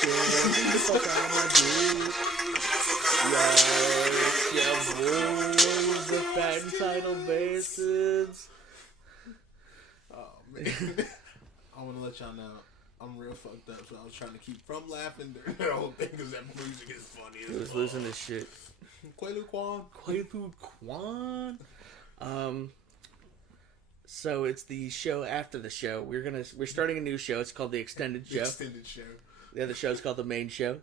Fuck on my dick. Yes, yeah, the fat entitled bastards. Oh, man. I want to let y'all know I'm real fucked up, so I was trying to keep from laughing during that whole thing because that music is funny as He was losing his shit. Quaalude Quan. Quaalude Quan. So it's the show after the show. We're starting a new show. It's called the Extended Show. Extended Show. The other show is called the Main Show.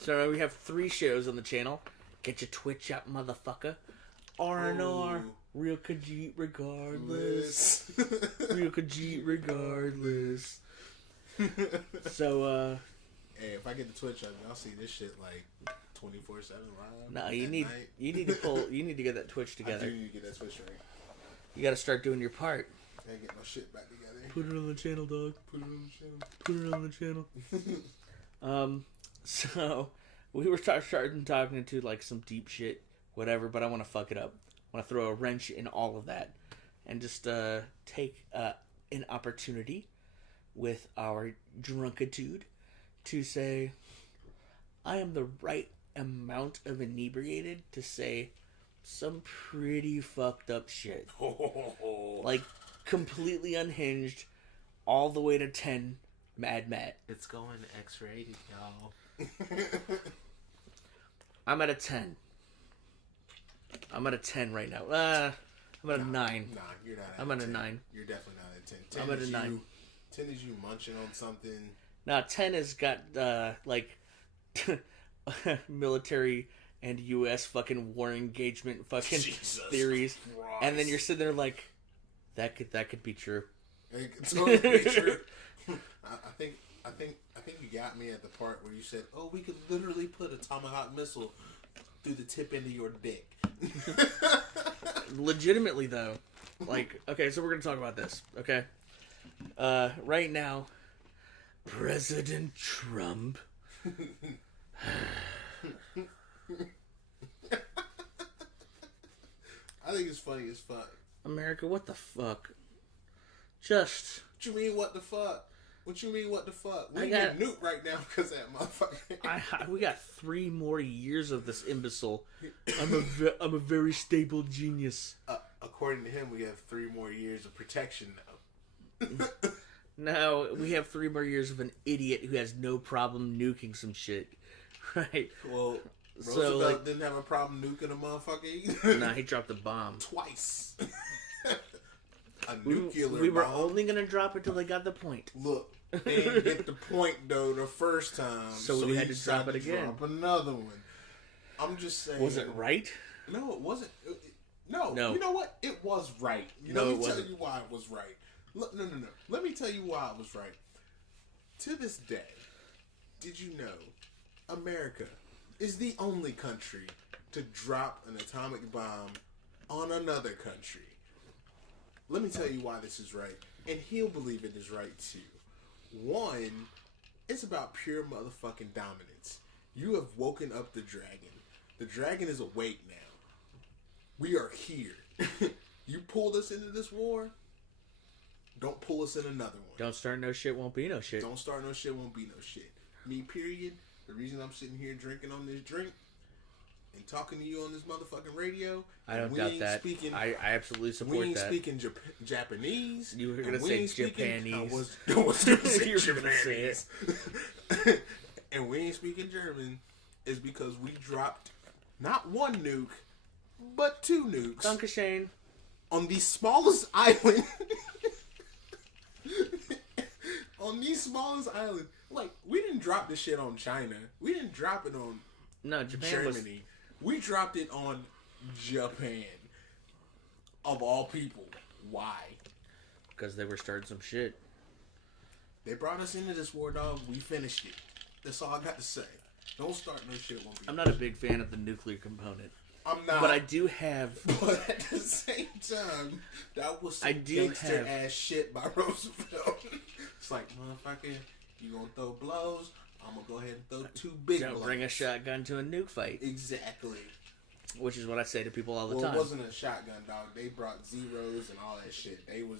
So we have 3 shows on the channel. Get your Twitch up, motherfucker. R&R. Real Khajiit regardless. Real Khajiit regardless. So, hey, if I get the Twitch up, y'all see this shit like 24/7 live. No, you need to get that Twitch together. I do need to get that Twitch right. You got to start doing your part. I gotta get my shit back together. Put it on the channel, dog. Put it on the channel. Put it on the channel. So we were starting talking into like some deep shit, whatever. But I want to fuck it up. I want to throw a wrench in all of that, and just take an opportunity with our drunkitude to say, I am the right amount of inebriated to say some pretty fucked up shit. Like, completely unhinged, all the way to 10, Mad Matt. It's going X-rated, y'all. I'm at a 10. I'm at a 10 right now. I'm at a 9. Nah, you're not at I'm a at a 10. 9. You're definitely not at 10. 10 I'm at a 9. 10 is you munching on something. Nah, 10 has got, like, military and U.S. fucking war engagement fucking Jesus theories. Christ. And then you're sitting there like, that could be true. It could totally be true. I think you got me at the part where you said, "Oh, we could literally put a tomahawk missile through the tip end of your dick." Legitimately though, like, okay, so we're gonna talk about this, okay? Right now, President Trump. I think it's funny as fuck. America, what the fuck? Just. What you mean, what the fuck? What you mean, what the fuck? We got get nuked right now because that motherfucker. We got 3 more years of this imbecile. I'm a very stable genius. According to him, we have 3 more years of protection now. Now, we have 3 more years of an idiot who has no problem nuking some shit. Right? Well, Roosevelt didn't have a problem nuking a motherfucker either. Nah, he dropped a bomb. Twice. A nuclear bomb. We were only going to drop it till they got the point. Look, they didn't get the point, though, the first time. So we had to drop it again. Drop another one. I'm just saying. Was it right? No, it wasn't. No. You know what? It was right. No, Let it me tell wasn't. you why it was right. No. Let me tell you why it was right. To this day, did you know America is the only country to drop an atomic bomb on another country? Let me tell you why this is right. And he'll believe it is right too. 1, it's about pure motherfucking dominance. You have woken up the dragon. The dragon is awake now. We are here. You pulled us into this war. Don't pull us in another one. Don't start no shit, won't be no shit. Don't start no shit, won't be no shit. Me, period. The reason I'm sitting here drinking on this drink and talking to you on this motherfucking radio. I don't doubt that. I absolutely support that. We ain't speaking Japanese. You were going to say Japanese. I was going to say You were gonna say Japanese. And we ain't speaking German is because we dropped not 1 nuke, but 2 nukes. Dankeschön. On the smallest island. On the smallest island. Like, we didn't drop this shit on China. We didn't drop it on Germany. We dropped it on Japan. Of all people. Why? Because they were starting some shit. They brought us into this war, dog. We finished it. That's all I got to say. Don't start no shit. I'm not a big fan of the nuclear component. I'm not. But I do have... But at the same time, that was some gangster ass shit by Roosevelt. It's like, motherfucker, you gonna throw blows? I'm gonna go ahead and throw 2 big blows. Don't bring a shotgun to a nuke fight. Exactly. which is what I say to people all the Well, time. it wasn't a shotgun, dog. They brought zeros and all that shit. They was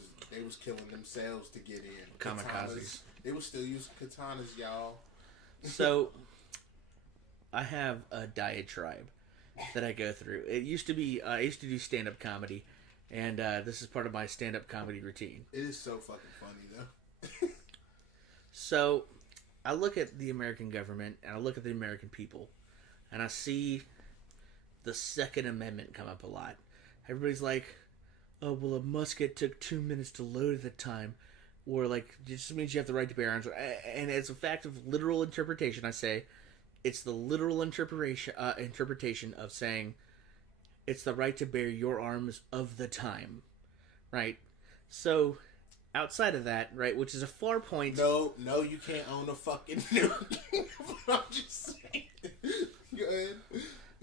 killing themselves to get in. Kamikazes. They was still using katanas, y'all. So, I have a diatribe that I go through. It used to be, I used to do stand-up comedy, and this is part of my stand-up comedy routine. It is so fucking funny, though. So, I look at the American government, and I look at the American people, and I see the Second Amendment come up a lot. Everybody's like, oh, well, a musket took 2 minutes to load at the time. Or, like, it just means you have the right to bear arms. And as a fact of literal interpretation, I say, it's the literal interpretation of saying, it's the right to bear your arms of the time. Right? So, outside of that, right, which is a far point... No, you can't own a fucking nuke. I'm just saying. Go ahead.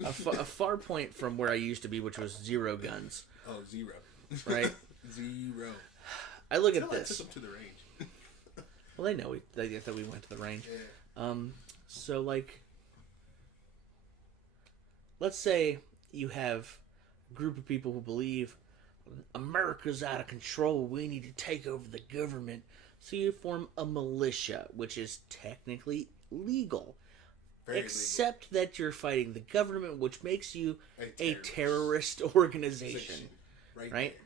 A far point from where I used to be, which was 0 guns. Oh, 0. Right? 0. I look at I this. took them to the range. Well, they know that we went to the range. Yeah. So, like, let's say you have a group of people who believe America's out of control, we need to take over the government. So you form a militia, which is technically legal. Very except legal. That you're fighting the government, which makes you a terrorist terrorist organization. Right?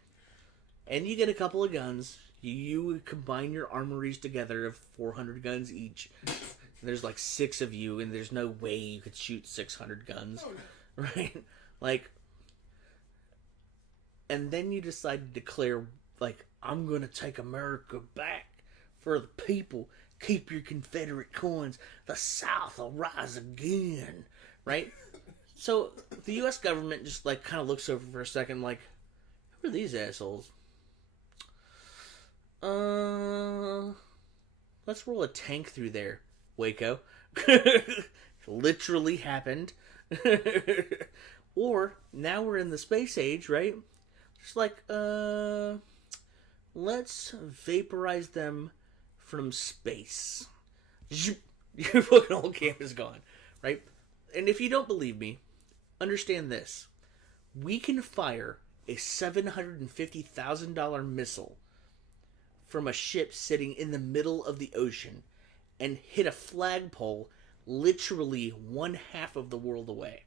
And you get a couple of guns. You combine your armories together of 400 guns each. And there's like 6 of you, and there's no way you could shoot 600 guns. Oh, no. Right? Like, and then you decide to declare, like, I'm going to take America back for the people. Keep your Confederate coins. The South will rise again. Right? So, the U.S. government just, like, kind of looks over for a second, like, who are these assholes? Let's roll a tank through there, Waco. Literally happened. Or, now we're in the space age, right? Just like, let's vaporize them from space. Your fucking whole camp is gone, right? And if you don't believe me, understand this. We can fire a $750,000 missile from a ship sitting in the middle of the ocean and hit a flagpole literally 1/2 of the world away.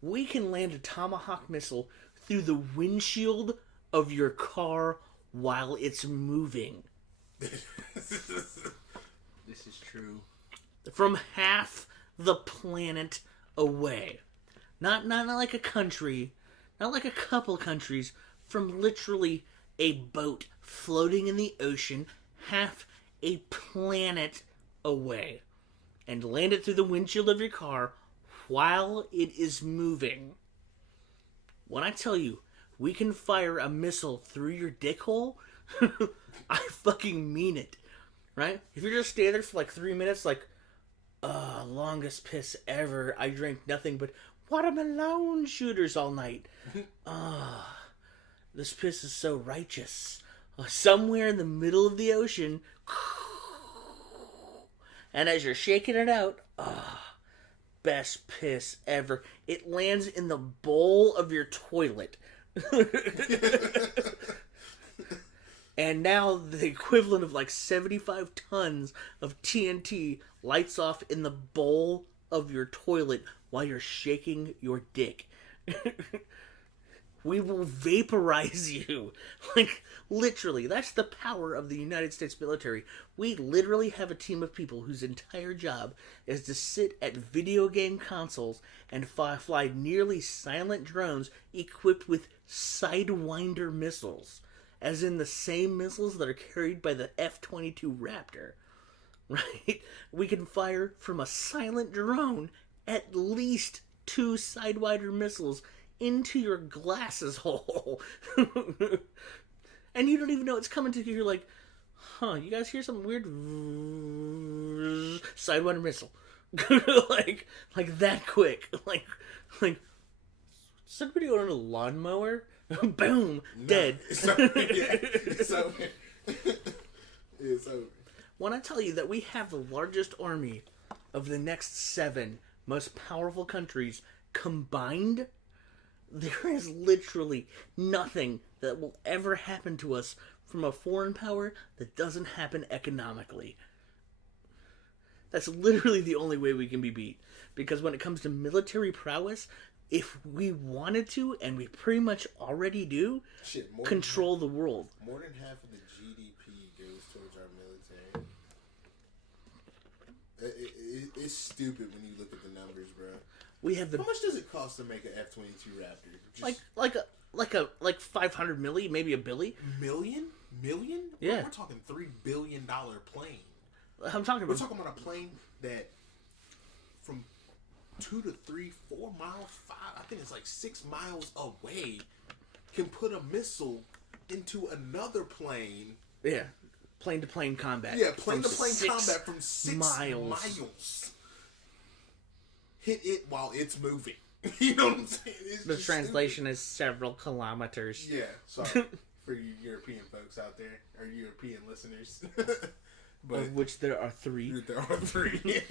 We can land a Tomahawk missile through the windshield of your car while it's moving. This is true. From half the planet away. Not like a country, not like a couple countries, from literally a boat floating in the ocean half a planet away. And land it through the windshield of your car while it is moving. When I tell you, we can fire a missile through your dick hole, I fucking mean it. Right? If you're just standing there for like 3 minutes, like, longest piss ever. I drank nothing but watermelone shooters all night. This piss is so righteous. Somewhere in the middle of the ocean, and as you're shaking it out, best piss ever. It lands in the bowl of your toilet. And now the equivalent of like 75 tons of TNT lights off in the bowl of your toilet while you're shaking your dick. We will vaporize you. Like, literally, that's the power of the United States military. We literally have a team of people whose entire job is to sit at video game consoles and fly nearly silent drones equipped with Sidewinder missiles. As in the same missiles that are carried by the F-22 Raptor. Right? We can fire from a silent drone at least 2 Sidewinder missiles into your glasses hole. And you don't even know it's coming to you. You're like, you guys hear something weird? Sidewinder missile. like that quick. Like, somebody on a lawnmower? Boom! No, dead. It's over. It's over. It's over. When I tell you that we have the largest army of the next 7 most powerful countries combined, there is literally nothing that will ever happen to us from a foreign power that doesn't happen economically. That's literally the only way we can be beat. Because when it comes to military prowess, if we wanted to, and we pretty much already do, Shit, control the world. More than half of the GDP goes towards our military. It's stupid when you look at the numbers, bro. We have the How much does it cost to make an F-22 Raptor? Just like 500 milli, maybe a billy. million? Yeah. We're talking $3 billion plane. I'm talking We're about. talking about a plane that from 2 to 3, 4 miles, 5, I think it's like 6 miles away, can put a missile into another plane. Yeah, plane to plane combat. Yeah, plane to plane 6 combat from 6 miles. Hit it while it's moving. You know what I'm saying? It's The just translation is several kilometers. stupid. Yeah, sorry for you European folks out there, or European listeners. But Of which there are 3. there are 3.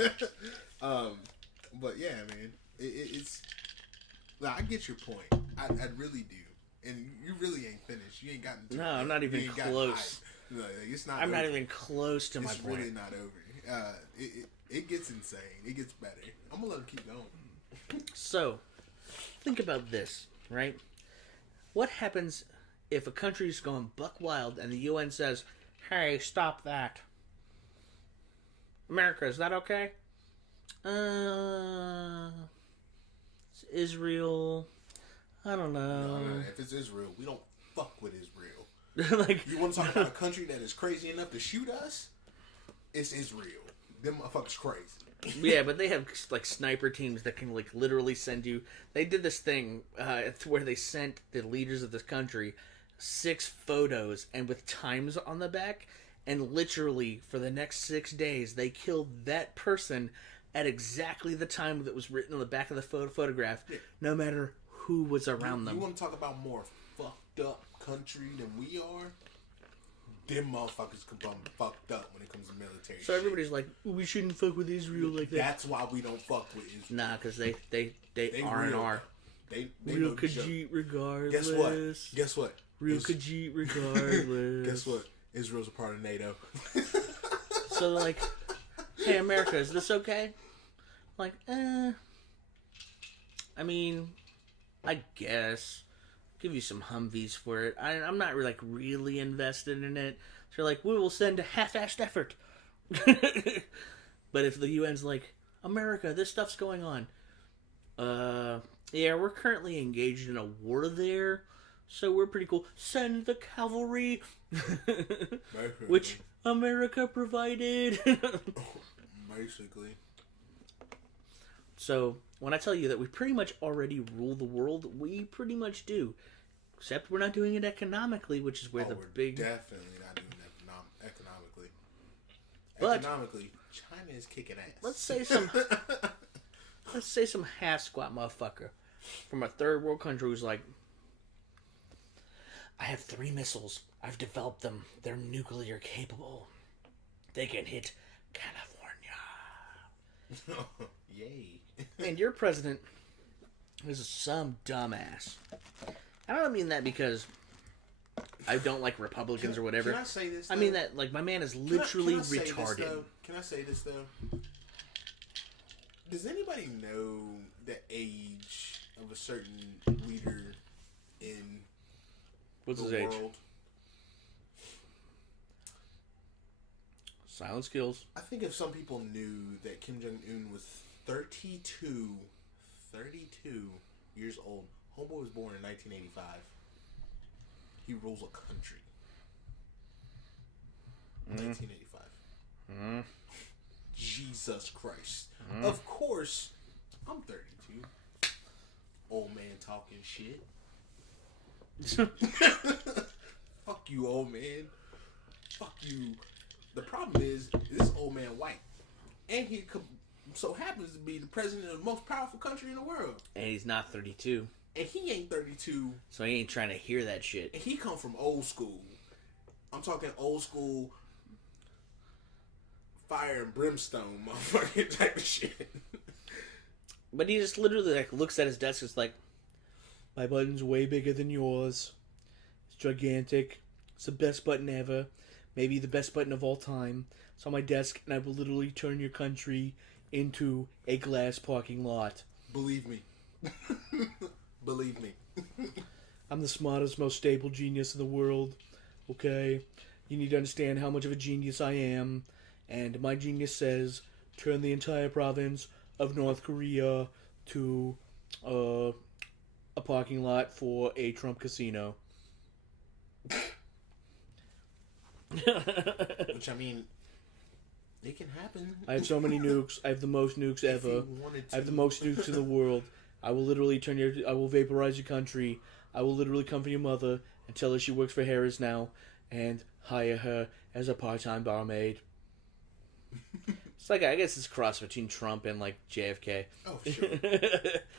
But yeah, man, it's. Like, I get your point. I really do, and you really ain't finished. You ain't gotten. No, I'm not even close. Like, it's not. I'm over. not even close to my It's point. really not over. It gets insane. It gets better. I'm gonna let him keep going. So, think about this, right? What happens if a country's going buck wild and the UN says, "Hey, stop that"? America, is that okay? It's Israel. I don't know. No. If it's Israel, we don't fuck with Israel. Like, You want to talk about a country that is crazy enough to shoot us? It's Israel. Them motherfuckers crazy. yeah, but they have like sniper teams that can like literally send you. They did this thing where they sent the leaders of this country 6 photos and with times on the back, and literally for the next 6 days they killed that person at exactly the time that was written on the back of the photograph, no matter who was around them. You want to talk about more fucked up country than we are? Them motherfuckers come fucked up when it comes to military. So everybody's like, we shouldn't fuck with Israel like that. That's why we don't fuck with Israel. Nah, because they are and real. are. They Real no joke. Khajiit regardless. Guess what? Real Khajiit regardless. Guess what? Israel's a part of NATO. So they're like, hey, America, is this okay? Like, I mean, I guess. Give you some Humvees for it. I'm not like really invested in it. So they're like, we will send a half-assed effort. But if the UN's like, America, this stuff's going on. Yeah, we're currently engaged in a war there, so we're pretty cool. Send the cavalry, which America provided. Basically. So when I tell you that we pretty much already rule the world, we pretty much do. Except we're not doing it economically, which is where the we're big... definitely not doing it economically. But- Economically, China is kicking ass. Let's say some half squat motherfucker from a third world country who's like, I have 3 missiles. I've developed them. They're nuclear capable. They can hit California. Yay. And your president is some dumbass. I don't mean that because I don't like Republicans or whatever. Can I say this? I Though? mean that like my man is literally Can I say this, retarded. though? Can I say this though? Does anybody know the age of a certain leader in What's the his age? world? Silent skills. I think if some people knew that Kim Jong-un was 32 years old. Homeboy was born in 1985. He rules a country. 1985. Jesus Christ. Of course, I'm 32. Old man talking shit. Fuck you, old man. Fuck you. The problem is, this old man white. And he so happens to be the president of the most powerful country in the world. And he's not 32. And he ain't 32. So he ain't trying to hear that shit. And he come from old school. I'm talking old school fire and brimstone motherfucking type of shit. But he just literally like looks at his desk. It's like, my button's way bigger than yours. It's gigantic. It's the best button ever. Maybe the best button of all time. It's on my desk, and I will literally turn your country into a glass parking lot. Believe me. Believe me. I'm the smartest, most stable genius in the world. Okay? You need to understand how much of a genius I am. And my genius says, turn the entire province of North Korea to a parking lot for a Trump casino. Which, I mean, it can happen. I have so many nukes. I have the most nukes ever. I have the most nukes in the world. I will literally I will vaporize your country. I will literally come for your mother and tell her she works for Harris now and hire her as a part-time barmaid. It's like, I guess it's a cross between Trump and, like, JFK. Oh, for sure.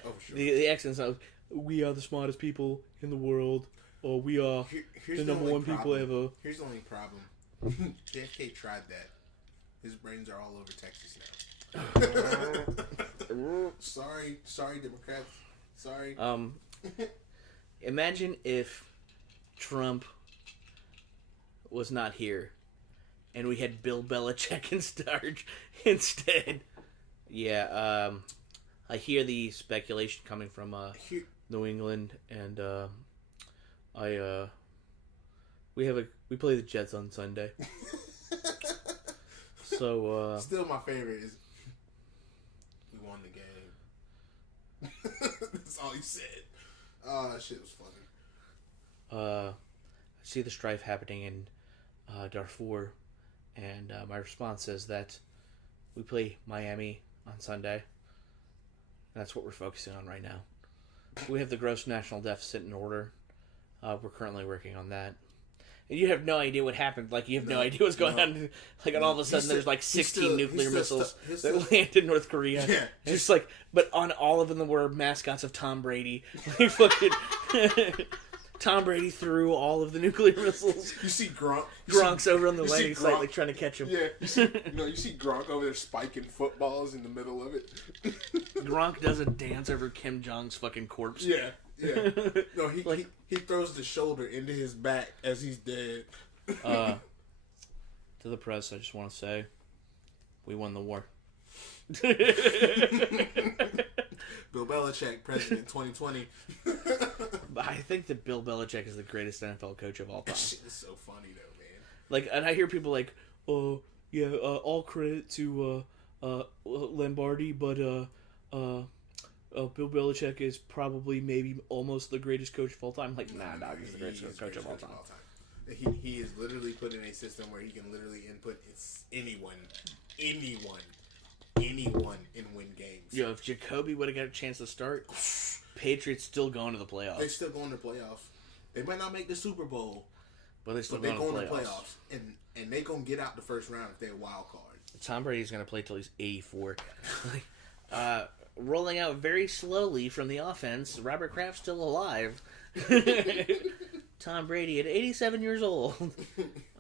Oh, for sure. The accent's not, we are the smartest people in the world, or we are the number one people ever. Here's the only problem. JFK tried that. His brains are all over Texas now. Sorry, Democrats. Sorry. Imagine if Trump was not here, and we had Bill Belichick in charge instead. Yeah, I hear the speculation coming from New England, and we play the Jets on Sunday. So still my favorite is we won the game. That's all he said. Oh, that shit was funny. I see the strife happening in Darfur, and my response is that we play Miami on Sunday. That's what we're focusing on right now. We have the gross national deficit in order. We're currently working on that. And you have no idea what happened. Like, you have no idea what's going on. Like, and all of a sudden, there's like 16 nuclear missiles that land in North Korea. Yeah, and it's like, but on all of them were mascots of Tom Brady. Like, fucking Tom Brady threw all of the nuclear missiles. You see Gronk. Gronk's over on the landing site, like, trying to catch him. Yeah, you see Gronk over there spiking footballs in the middle of it. Gronk does a dance over Kim Jong's fucking corpse. Yeah. Yeah. No, he throws the shoulder into his back as he's dead. To the press, I just want to say, we won the war. Bill Belichick, President 2020. But I think that Bill Belichick is the greatest NFL coach of all time. That shit is so funny, though, man. Like, and I hear people like, oh, yeah, all credit to Lombardi, but Bill Belichick is probably maybe almost the greatest coach of all time. Like, nah, he's the greatest coach of all time. He is literally put in a system where he can literally input anyone and win games. Yo, if Jacoby would have got a chance to start, Patriots still going to the playoffs. They still going to playoffs. They might not make the Super Bowl, but they still going to playoffs. And they gonna get out the first round if they're a wild card. Tom Brady's gonna play till he's 84. Rolling out very slowly from the offense. Robert Kraft's still alive. Tom Brady at 87 years old.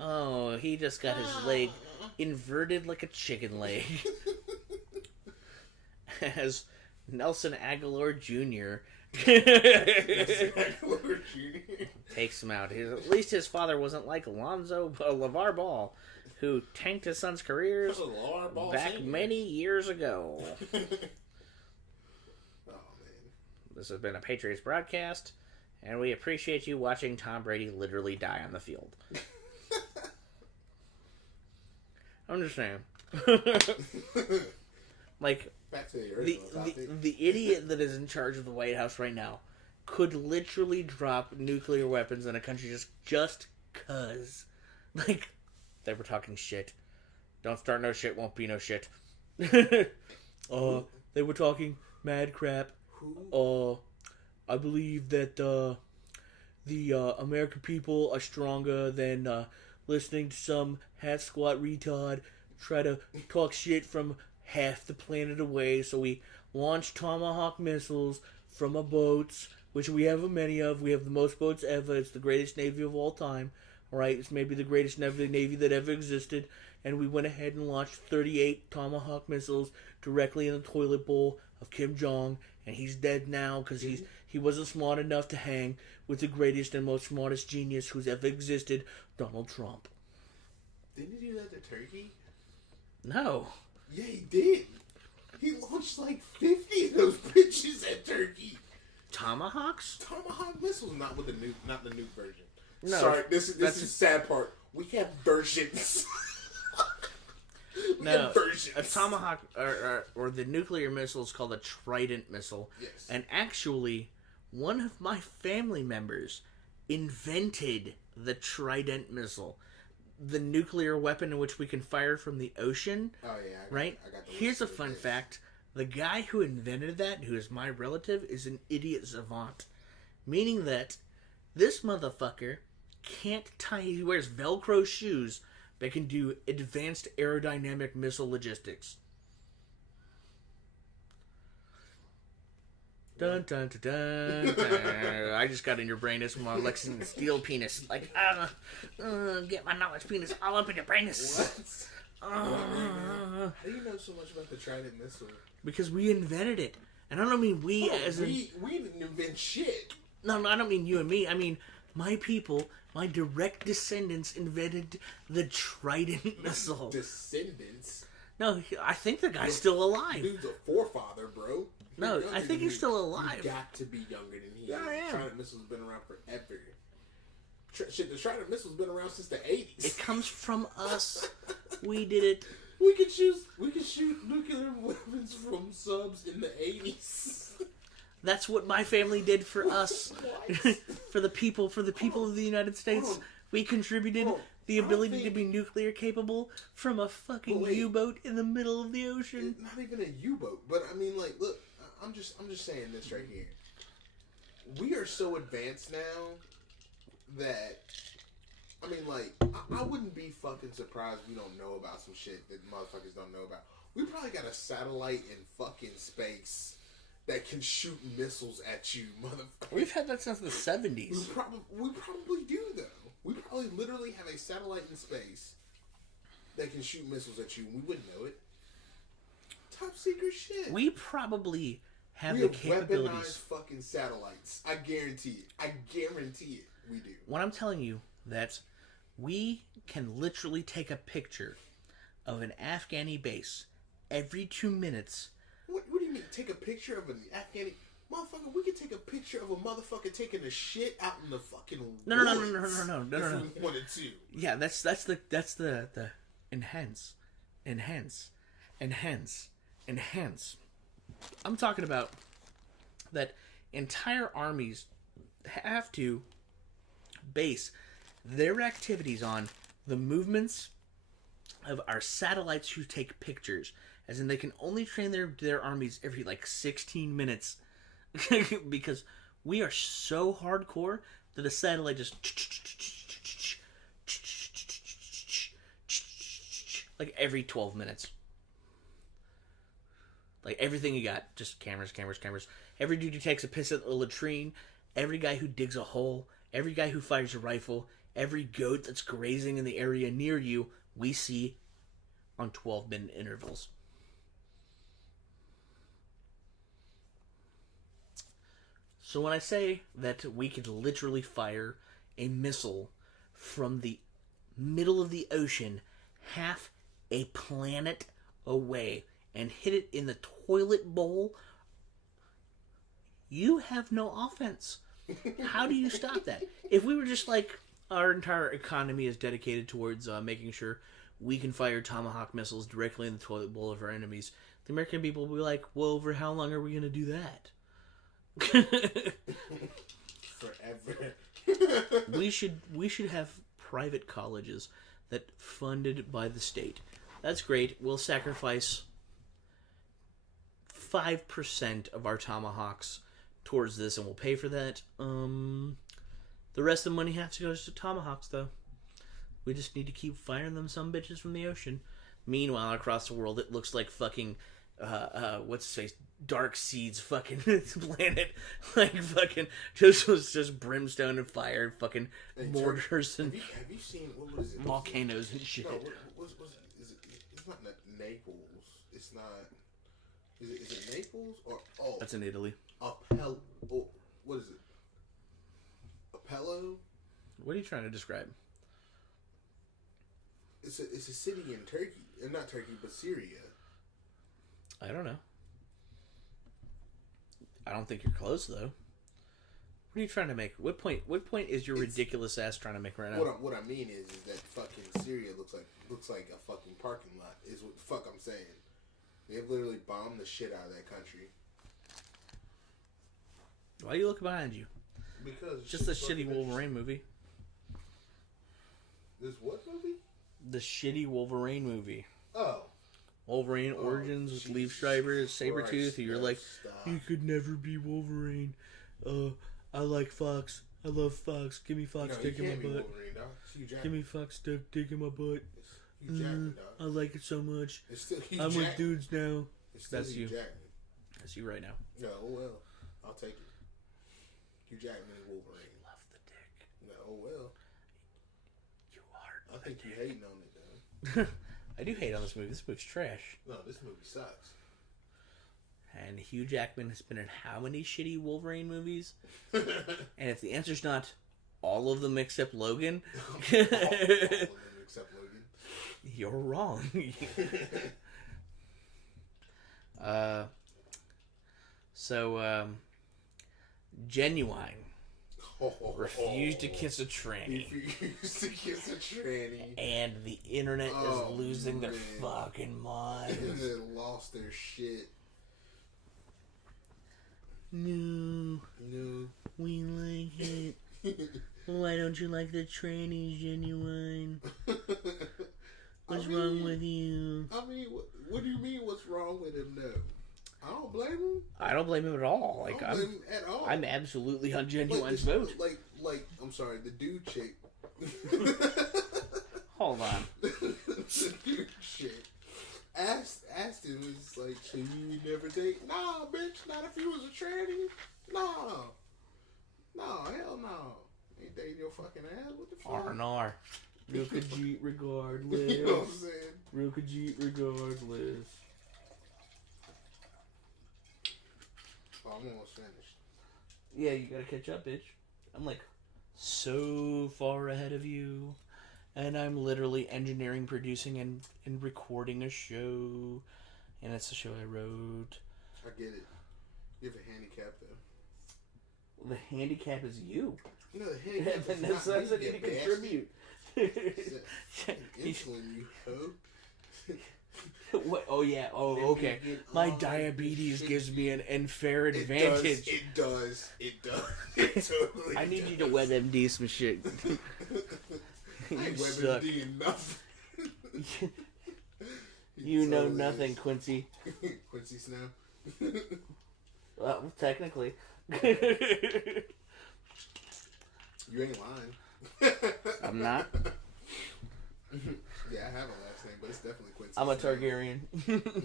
Oh, he just got his leg inverted like a chicken leg. As Nelson Aguilar Jr. takes him out. At least his father wasn't like LeVar Ball, who tanked his son's careers back many years ago. This has been a Patriots broadcast, and we appreciate you watching Tom Brady literally die on the field. I'm just saying. Like, back to the original topic. The idiot that is in charge of the White House right now could literally drop nuclear weapons in a country just cause. Like, they were talking shit. Don't start no shit, won't be no shit. They were talking mad crap. I believe that the American people are stronger than listening to some half squat retard try to talk shit from half the planet away. So we launch Tomahawk missiles from our boats, which we have many of. We have the most boats ever. It's the greatest navy of all time. All right, it's maybe the greatest navy that ever existed. and we went ahead and launched 38 Tomahawk missiles directly in the toilet bowl of Kim Jong, and he's dead now because he wasn't smart enough to hang with the greatest and most smartest genius who's ever existed, Donald Trump. Didn't he do that to Turkey? No. Yeah, he did. He launched like 50 of those bitches at Turkey. Tomahawks? Tomahawk missiles, not with the nuke, not the nuke version. No, Sorry, this is the sad part. We have versions. No, a Tomahawk or the nuclear missile is called a Trident missile. Yes. And actually, one of my family members invented the Trident missile, the nuclear weapon in which we can fire from the ocean. Oh yeah, right? I got Here's a fun fact: the guy who invented that, who is my relative, is an idiot savant, meaning that this motherfucker can't tie. He wears Velcro shoes that can do advanced aerodynamic missile logistics. Dun dun dun dun. Dun. I just got in your brain as my Lexington Steel penis. Like, get my knowledge penis all up in your brainus. What? How do you know so much about the Trident missile? Because we invented it. And I don't mean we as in... We didn't invent shit. No, I don't mean you and me. I mean my people, my direct descendants invented the Trident missile. Descendants? No, I think the guy's still alive. Dude's a forefather, bro. No, I think he's still alive. You got to be younger than he is. Yeah, I am. The Trident missile's been around forever. Shit, the Trident missile's been around since the 80s. It comes from us. We did it. We could shoot nuclear weapons from subs in the 80s. That's what my family did for us. for the people of the United States. We contributed the ability to be nuclear capable from a fucking U-boat in the middle of the ocean. Not even a U-boat, but I mean, like, look, I'm just saying this right here. We are so advanced now that, I mean, like, I wouldn't be fucking surprised we don't know about some shit that motherfuckers don't know about. We probably got a satellite in fucking space that can shoot missiles at you, motherfucker. We've had that since the 70s. We probably do, though. We probably literally have a satellite in space that can shoot missiles at you, and we wouldn't know it. Top secret shit. We probably have the capabilities. Weaponized fucking satellites. I guarantee it. I guarantee it. We do. When I'm telling you that we can literally take a picture of an Afghani base every 2 minutes. What do you mean? Take a picture of an Afghani... Motherfucker, we could take a picture of a motherfucker taking a shit out in the fucking No. If we wanted to. Yeah, that's the enhance. I'm talking about that entire armies have to base their activities on the movements of our satellites who take pictures. As in, they can only train their armies every, 16 minutes. Because we are so hardcore that a satellite just... every 12 minutes. Everything you got. Just cameras. Every dude who takes a piss at a latrine. Every guy who digs a hole. Every guy who fires a rifle. Every goat that's grazing in the area near you. We see on 12-minute intervals. So when I say that we could literally fire a missile from the middle of the ocean, half a planet away, and hit it in the toilet bowl, you have no offense. How do you stop that? If we were just our entire economy is dedicated towards making sure we can fire Tomahawk missiles directly in the toilet bowl of our enemies, the American people will be like, well, for how long are we going to do that? Forever. we should have private colleges that funded by the state. That's great. We'll sacrifice 5% of our Tomahawks towards this, and we'll pay for that. The rest of the money has to go to Tomahawks, though. We just need to keep firing them some bitches from the ocean. Meanwhile, across the world, it looks like fucking what's his face? Dark Seeds fucking planet. Fucking just brimstone and fire, fucking mortars and have you seen what is it? volcanoes and shit. No, It's not Naples. It's not. Is it Naples or That's in Italy. Apello? Oh, what is it? Apello? What are you trying to describe? It's a city in Turkey, not Turkey, but Syria. I don't know. I don't think you're close though. What are you trying to make? What point is your ridiculous ass trying to make right now? What I mean is that fucking Syria looks like a fucking parking lot. Is what the fuck I'm saying. They've literally bombed the shit out of that country. Why are you looking behind you? Because it's just the shitty Wolverine movie. This what movie? The shitty Wolverine movie. Oh. Wolverine Origins with Leaf Striper, Sabretooth. You're like, you could never be Wolverine. I like Fox. I love Fox. Give me Fox dick in my butt. Give me Fox dick in my butt. I like it so much. I'm with dudes now. That's you. That's you right now. No, well, I'll take it. Hugh Jackman is Wolverine. You love the dick. No, well. You are. I think you hating on it though. I do hate on this movie. This movie's trash. No, this movie sucks. And Hugh Jackman has been in how many shitty Wolverine movies? And if the answer's not all of them except Logan, all of them except Logan, you're wrong. Genuine refused to kiss a tranny. Refused to kiss a tranny. And the internet is losing their fucking minds. They lost their shit. No, we like it. Why don't you like the trannies, Genuine? What's wrong with you? I mean, what do you mean? What's wrong with him? No, I don't blame him. I don't blame him at all. Like I don't blame him at all. I'm absolutely on Genuine's vote. Like, I'm sorry, the dude chick. Hold on. The dude chick asked him, was like, so you never date? Nah, bitch, not if you was a tranny. No, hell no. Ain't dating your fucking ass. What the fuck? R&R. Real Khajiit regardless. You know what I'm saying? Real Khajiit regardless. Oh, I'm almost finished. Yeah, you gotta catch up, bitch. I'm like so far ahead of you. And I'm literally engineering, producing, and recording a show. And it's a show I wrote. I get it. You have a handicap, though. The handicap is you. No, the handicap is that's not what I need to contribute. Insulin, you hoe. What? Oh, yeah. Oh, okay. My diabetes gives me an unfair advantage. It does. It totally I need you to WebMD some shit. I ain't WebMD nothing. You know nothing, Quincy. Quincy Snow. Well, technically. You ain't lying. I'm not. Yeah, I have a last name, but it's definitely Quincy. I'm a Targaryen.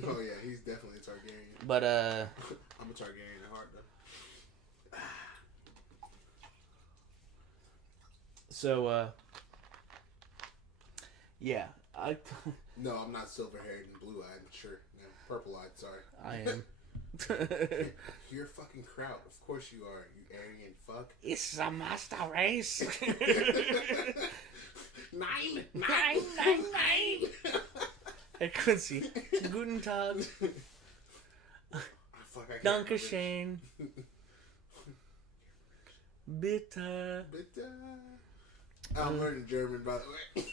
Oh yeah, he's definitely a Targaryen. But I'm a Targaryen at heart though. So yeah, No, I'm not silver haired and blue eyed. Sure, yeah, purple eyed. Sorry, I am. You're a fucking Kraut. Of course you are. You Aryan fuck. It's a master race. 9. Hey Quincy, guten Tag. Dankeschön. Bitte. I'm learning German, by the way.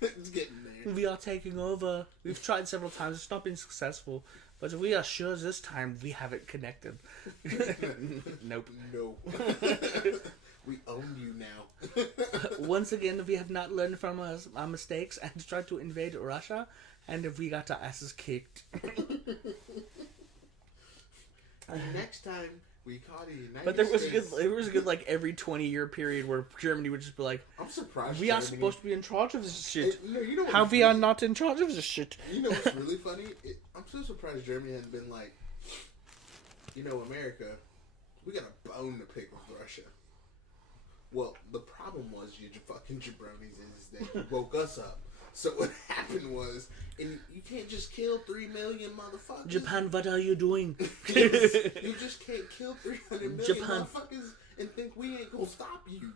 It's getting there. We are taking over. We've tried several times. It's not been successful. But we are sure this time we have it connected. Nope. No. We own you now. Once again, we have not learned from our mistakes and tried to invade Russia, and we got our asses kicked. Next time we caught a United But there was States. a good like every 20-year period where Germany would just be like, I'm surprised we are supposed to be in charge of this shit. You know How we are not in charge of this shit? You know what's really funny? I'm so surprised Germany hasn't been like, America, we got a bone to pick with Russia. Well, the problem was you fucking jabronis is that you woke us up So what happened was, and you can't just kill 3 million motherfuckers. Japan, what are you doing? You just can't kill 300 million Japan. motherfuckers and think we ain't gonna stop you.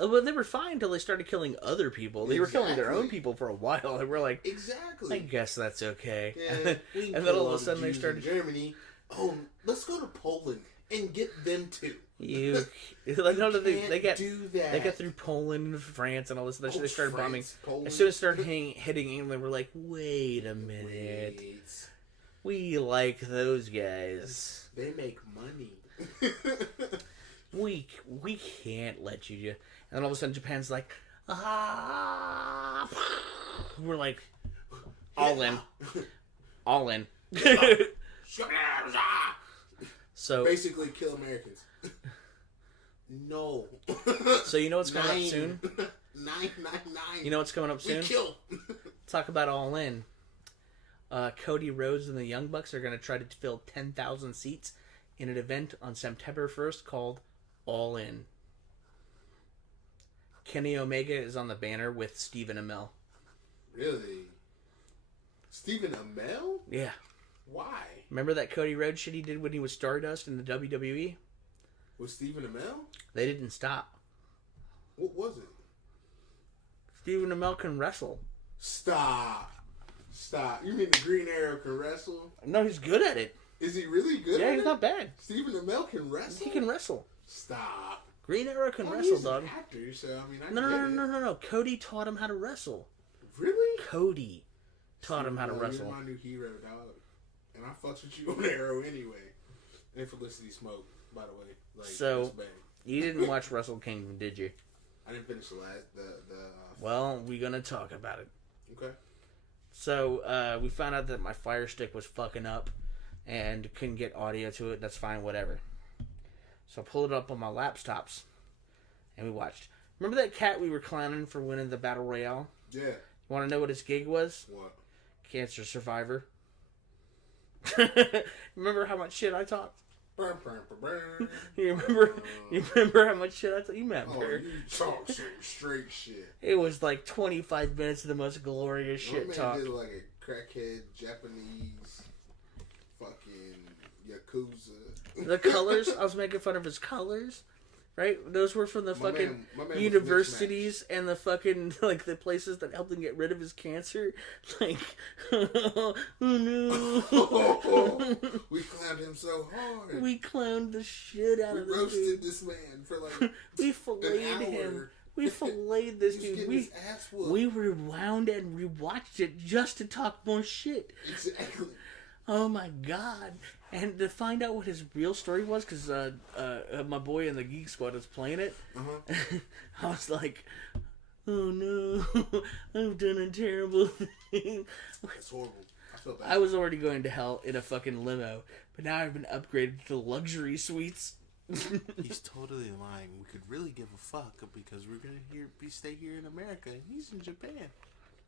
Well, they were fine until they started killing other people. They were killing their own people for a while. They were like, exactly. I guess that's okay. Yeah, And then all of a sudden they started. Germany. Oh, let's go to Poland and get them too. You like no, they get do that. They got through Poland and France and all this. They started bombing. Poland. As soon as it started hitting England, they were like, wait a minute, we like those guys. They make money. we can't let you. And then all of a sudden, Japan's like, ah. We're like, all in, all in. So basically, kill Americans. No. So you know what's coming up soon? 999. You know what's coming up soon? We kill. Talk about All In. Cody Rhodes and the Young Bucks are going to try to fill 10,000 seats in an event on September 1st called All In. Kenny Omega is on the banner with Stephen Amell. Really? Stephen Amell? Yeah. Why? Remember that Cody Rhodes shit he did when he was Stardust in the WWE? Was Stephen Amell? They didn't stop. What was it? Stephen Amell can wrestle. Stop. You mean the Green Arrow can wrestle? No, he's good at it. Is he really good at it? Yeah, he's not bad. Stephen Amell can wrestle? He can wrestle. Stop. Green Arrow can wrestle, he's dog. An actor, so I mean, I No. Cody taught him how to wrestle. Really? Cody taught him how to wrestle. You're my new hero, dog. And I fucks with you on Arrow anyway. And Felicity Smoke, by the way. Like, so, you didn't watch Wrestle Kingdom, did you? I didn't finish the last. Well, we're gonna talk about it. Okay. So we found out that my Fire Stick was fucking up, and couldn't get audio to it. That's fine, whatever. So I pulled it up on my laptops, and we watched. Remember that cat we were clowning for winning the Battle Royale? Yeah. You want to know what his gig was? What? Cancer survivor. Remember how much shit I talked? You remember how much shit I talked? You remember? Oh, you talk some straight shit. It was like 25 minutes of the most glorious shit man talk. Did like a crackhead Japanese fucking Yakuza. The colors, I was making fun of his colors. Right? Those were from the My fucking man universities and the fucking, like, the places that helped him get rid of his cancer. Like, oh no. We clowned him so hard. We clowned the shit out of this dude. We roasted this man for like we filleted him. We filleted this dude. We rewound and rewatched it just to talk more shit. Exactly. Oh my god. And to find out what his real story was, because my boy in the Geek Squad was playing it, I was like, oh no, I've done a terrible thing. It's horrible. I feel bad. I was already going to hell in a fucking limo, but now I've been upgraded to luxury suites. He's totally lying. We could really give a fuck because we're gonna stay here in America and he's in Japan.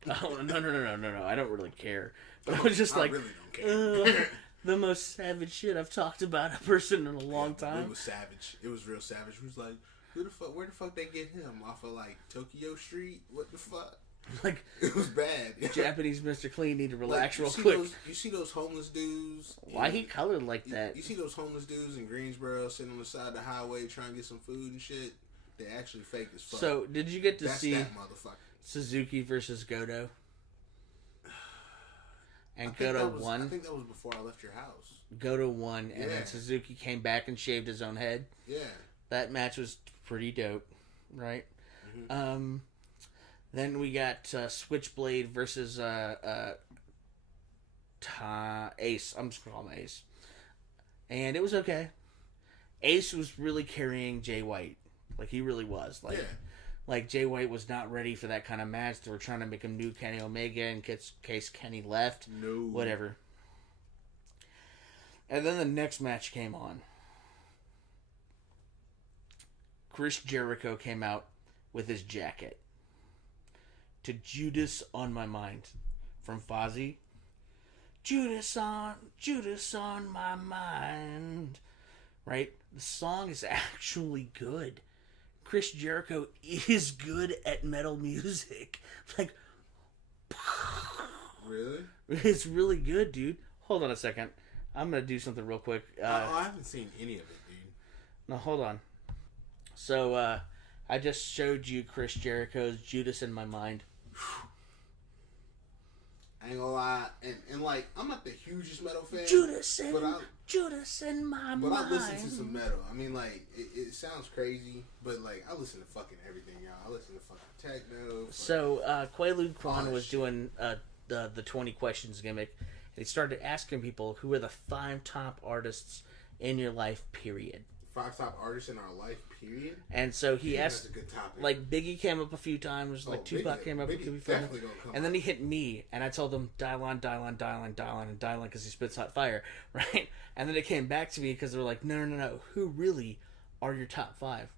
Oh no! I don't really care. But I was just like, really don't care. The most savage shit I've talked about a person in a long time. It was savage. It was real savage. We was like, where the fuck they get him? Off of like Tokyo Street? What the fuck? Like, it was bad. Japanese Mr. Clean need to relax real quick. quick. You see those homeless dudes? Why he colored like that? You see those homeless dudes in Greensboro sitting on the side of the highway trying to get some food and shit? They actually fake as fuck. So, did you get to see that motherfucker. Suzuki versus Goto? And Goto won. I think that was before I left your house. Goto won, and then Suzuki came back and shaved his own head. Yeah. That match was pretty dope, right? Mm-hmm. Then we got Switchblade versus Ace. I'm just going to call him Ace. And it was okay. Ace was really carrying Jay White. Like, he really was. Like, Jay White was not ready for that kind of match. They were trying to make him new Kenny Omega in case Kenny left. No. Whatever. And then the next match came on. Chris Jericho came out with his jacket. To Judas on My Mind from Fozzy. Judas on my mind. Right? The song is actually good. Chris Jericho is good at metal music. Like, Really? It's really good, dude. Hold on a second. I'm gonna do something real quick. I haven't seen any of it, dude. No, hold on. So, I just showed you Chris Jericho's Judas in My Mind. I ain't gonna lie, and like, I'm not the hugest metal fan. Judas in my mind. But I listen to some metal. I mean, like, it sounds crazy, but like, I listen to fucking everything, y'all. I listen to fucking techno. So, Quaalude Quan was doing the 20 questions gimmick, and he started asking people who are the 5 top artists in your life, period. 5 top artists in our life, period. And so he asked, that's a good topic. like, Biggie came up a few times, like Tupac came up a few times, and then he hit me, and I told him dial on, because he spits hot fire, right? And then it came back to me because they were like, no, who really are your top 5?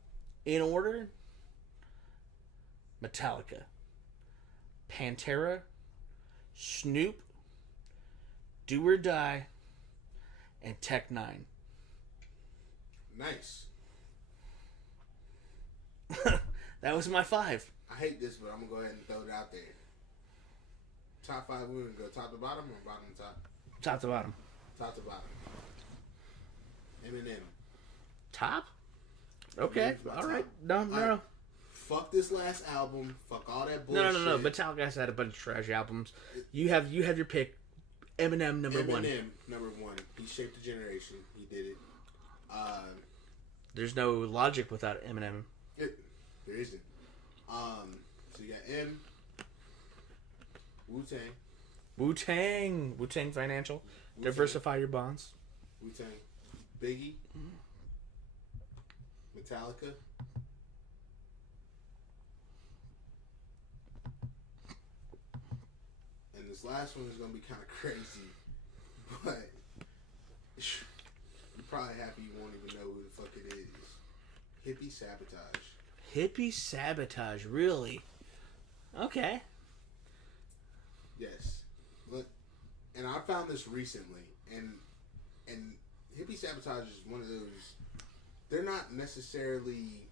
In order: Metallica, Pantera, Snoop, Do or Die, and Tech 9. Nice. That was my 5. I hate this, but I'm gonna go ahead and throw it out there. Top 5, we're gonna go top to bottom or bottom to top? Top to bottom. Top to bottom. Eminem. Top? Okay. All right. No. Right. Fuck this last album. Fuck all that bullshit. No. Metallica's had a bunch of trash albums. You have your pick. Eminem number 1. Eminem number 1. He shaped the generation. He did it. There's no logic without Eminem. There isn't. So you got M. Wu-Tang. Wu-Tang Financial. Diversify your bonds. Wu-Tang. Biggie. Metallica. And this last one is going to be kind of crazy. But you're probably happy you won't even know who the fuck it is. Hippie Sabotage. Hippie Sabotage, really? Okay. Yes. Look, and I found this recently, and Hippie Sabotage is one of those. They're not necessarily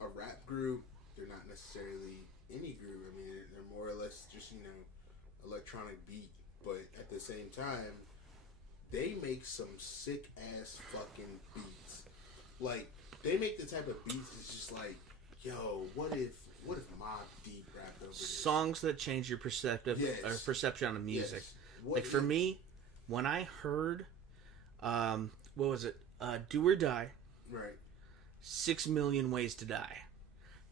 a rap group. They're not necessarily any group. I mean, they're more or less just, electronic beat. But at the same time, they make some sick ass fucking beats. Like, they make the type of beats that's just like, yo, what if Mobb Deep rapped over this? Songs that change your perception of music. Yes. Like, for me, when I heard, what was it? Do or Die. Right. 6 Million Ways to Die.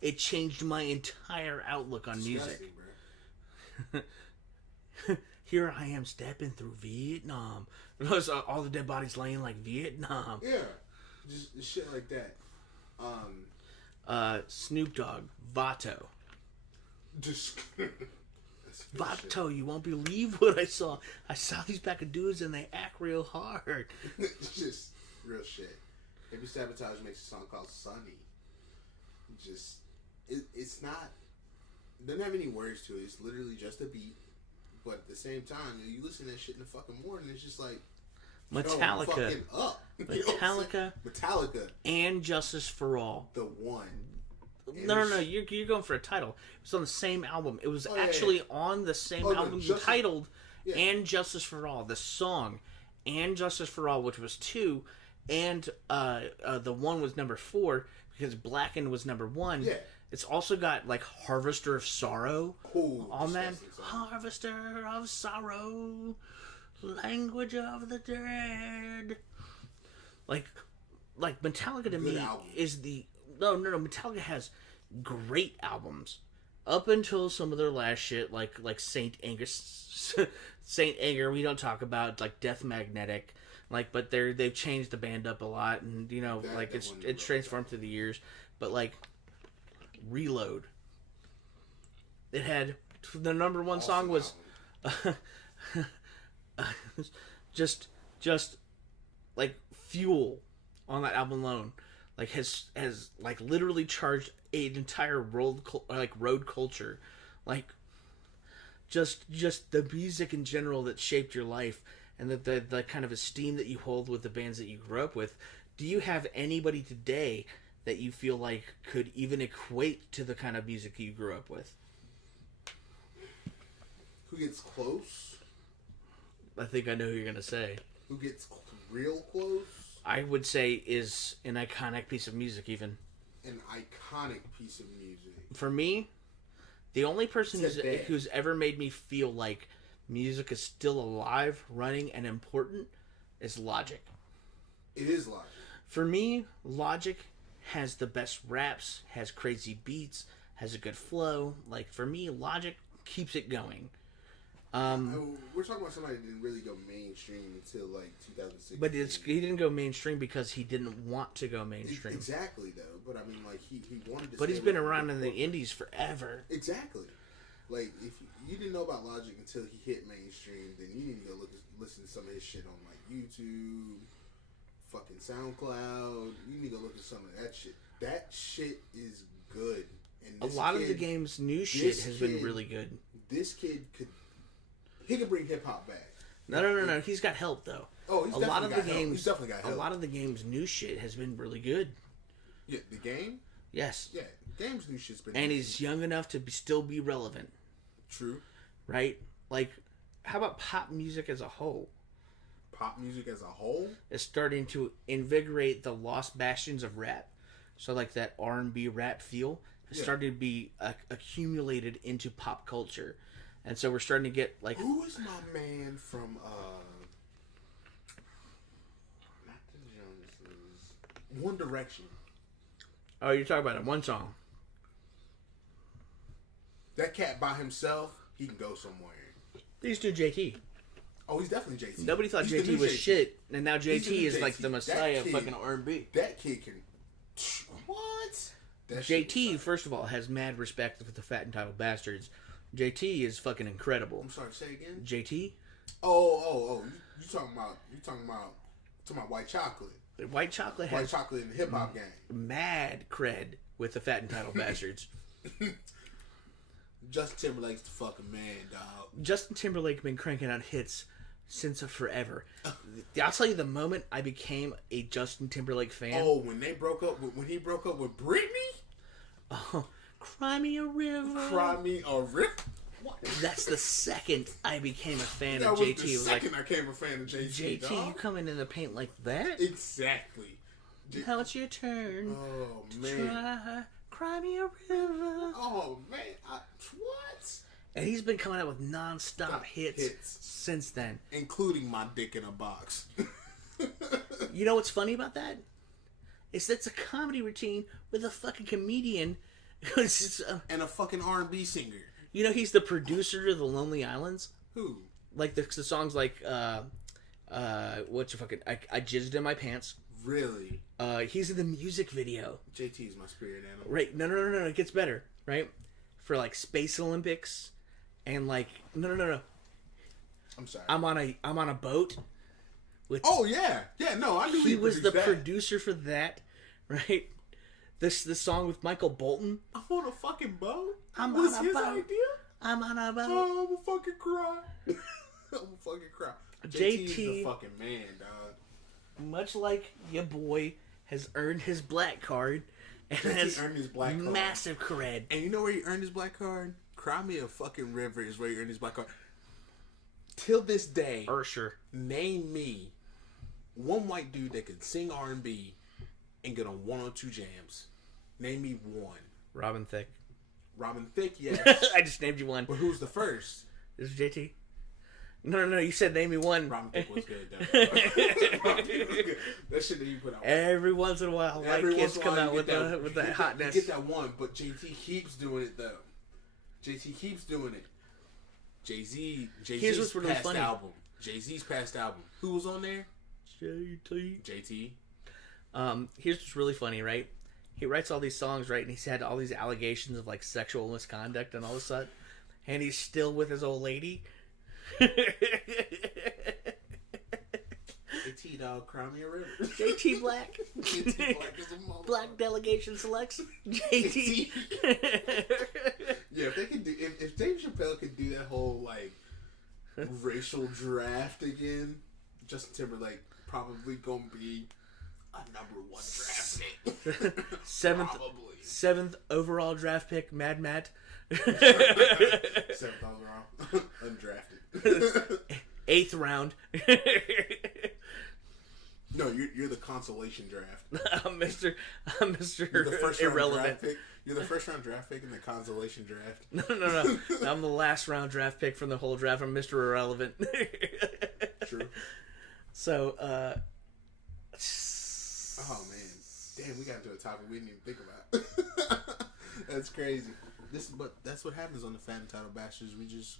It changed my entire outlook on music. Bro. Here I am stepping through Vietnam. Those are all the dead bodies laying like Vietnam. Yeah. Just shit like that. Snoop Dogg, Vato. Just Vato, you won't believe what I saw. I saw these pack of dudes and they act real hard. It's just real shit. Hippie Sabotage makes a song called Sunny. It's not, doesn't have any words to it. It's literally just a beat. But at the same time, you listen to that shit in the fucking morning, it's just like, Metallica. fucking up. Metallica. And Justice for All. The one. No. You're going for a title. It was on the same album. It was on the same album titled And Justice for All. The song And Justice for All, which was 2, and the one was number 4 because Blackened was number 1. Yeah. It's also got like Harvester of Sorrow on that. Song. Harvester of Sorrow, Language of the Dead. Like Metallica to Good me album. is the no. Metallica has great albums up until some of their last shit, like Saint Anger. Saint Anger, we don't talk about, like Death Magnetic, but they've changed the band up a lot, and it's transformed through the years, but like. Reload. It had the number 1 song was just like Fuel on that album alone. Like has like literally charged an entire road culture. Like just the music in general that shaped your life and the kind of esteem that you hold with the bands that you grew up with. Do you have anybody today that you feel like could even equate to the kind of music you grew up with? who gets close? I think I know who you're gonna say. Who gets real close? I would say is an iconic piece of music. Even an iconic piece of music. For me, the only person Today. who's ever made me feel like music is still alive, running, and important is Logic. It is Logic. For me, Logic has the best raps, has crazy beats, has a good flow. Like, for me, Logic keeps it going. We're talking about somebody that didn't really go mainstream until like 2016. But he didn't go mainstream because he didn't want to go mainstream. Exactly, though. But I mean, like he wanted to. But he's been around in the indies forever. Exactly. Like if you didn't know about Logic until he hit mainstream, then you need to go listen to some of his shit on like YouTube, fucking SoundCloud. You need to go look at some of that shit. That shit is good. And a lot of the game's new shit has been really good. This kid could bring hip hop back. No. He's got help though. Oh, he's definitely got help. A lot of the game's new shit has been really good. Yeah, the game. Yes. Yeah, the game's new shit's been. And he's young enough to still be relevant. True. Right? Like, how about pop music as a whole? Pop music as a whole is starting to invigorate the lost bastions of rap. So, like that R&B rap feel has started to be accumulated into pop culture. And so we're starting to get like... Who is my man from, not the Joneses, One Direction? Oh, you're talking about it. One song. That cat by himself, he can go somewhere. These two JT. Oh, he's definitely JT. Nobody thought JT was shit, and now JT is like the messiah of fucking R&B. That kid can... What? That JT, first of all, has mad respect for the Fat Entitled Bastards. JT is fucking incredible. I'm sorry, say again? JT? Oh. You talking about White Chocolate. White Chocolate has... White Chocolate in the hip-hop game. Mad cred with the Fat Entitled Bastards. Justin Timberlake's the fucking man, dog. Justin Timberlake been cranking out hits since forever. I'll tell you the moment I became a Justin Timberlake fan. Oh, when he broke up with Britney? Oh, Cry Me a River. Cry Me a River? What? That's the second I became a fan that of was JT. The second I became a fan of JT. JT, dog. you coming in the paint like that? Exactly. Now it's your turn. Oh, man. Cry Me a River. Oh, man. What? And he's been coming out with non-stop hits since then. Including My Dick in a Box. You know what's funny about that? It's a comedy routine with a fucking comedian. And a fucking R&B singer. You know he's the producer of The Lonely Islands? Who? Like the songs like, what's your fucking... I Jizzed in My Pants. Really? He's in the music video. JT is my spirit animal. Right. No. It gets better. Right? For like Space Olympics. And like... No. I'm sorry. I'm on a boat. With, oh, yeah. Yeah, no, I knew he was the producer for that. Right? This song with Michael Bolton. I'm on a fucking boat? I'm was on a his boat. idea? I'm on a boat. Oh, I'm gonna fucking cry. I'm gonna fucking cry. JT is the fucking man, dog. Much like your boy has earned his black card and JT has earned his black card. Massive cred. And you know where he earned his black card? Cry Me a Fucking River is where he earned his black card. Till this day, Ursher. Name me one white dude that could sing R&B and get on 102 jams. Name me one. Robin Thicke. Robin Thicke, yes. I just named you one. But who's the first? This is JT. No. You said name me one. Robin Thicke was good, though. That shit that you put out. Every once in a while, white kids come out with that hotness. You get that one, but JT keeps doing it, though. JT keeps doing it. Jay-Z's really past funny. album. Jay-Z's past album. Who was on there? JT. Here's what's really funny, right? He writes all these songs, right? And he's had all these allegations of like sexual misconduct and all this stuff. And he's still with his old lady. JT, dog, Cry Me a River. JT Black. JT Black is a mother. Black delegation selects JT. Yeah, if they could do, if Dave Chappelle could do that whole like racial draft again, Justin Timberlake probably gonna be a #1 draft Seventh Probably. seventh overall draft pick, Mad Matt. 7th overall. Undrafted. 8th round. No, you're the consolation draft. I'm Mr. You're the first round Irrelevant. draft pick. You're the first round draft pick in the consolation draft. No. I'm the last round draft pick from the whole draft. I'm Mr. Irrelevant. True. So, Oh man, damn, we got into a topic we didn't even think about. That's crazy. But that's what happens on the Fat and Title Bastards. We just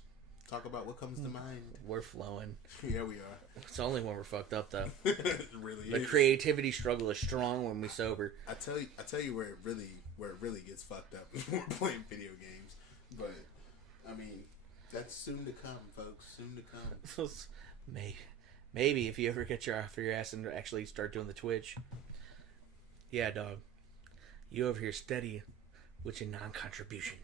talk about what comes to mind. we're flowing. Yeah, we are. It's only when we're fucked up, though. It really The is. creativity struggle is strong when we sober. I tell you where it really gets fucked up when we're playing video games. But I mean, that's soon to come, folks. Soon to come. Maybe if you ever get your off your ass and actually start doing the Twitch. Yeah, dog. You over here steady with your non-contribution.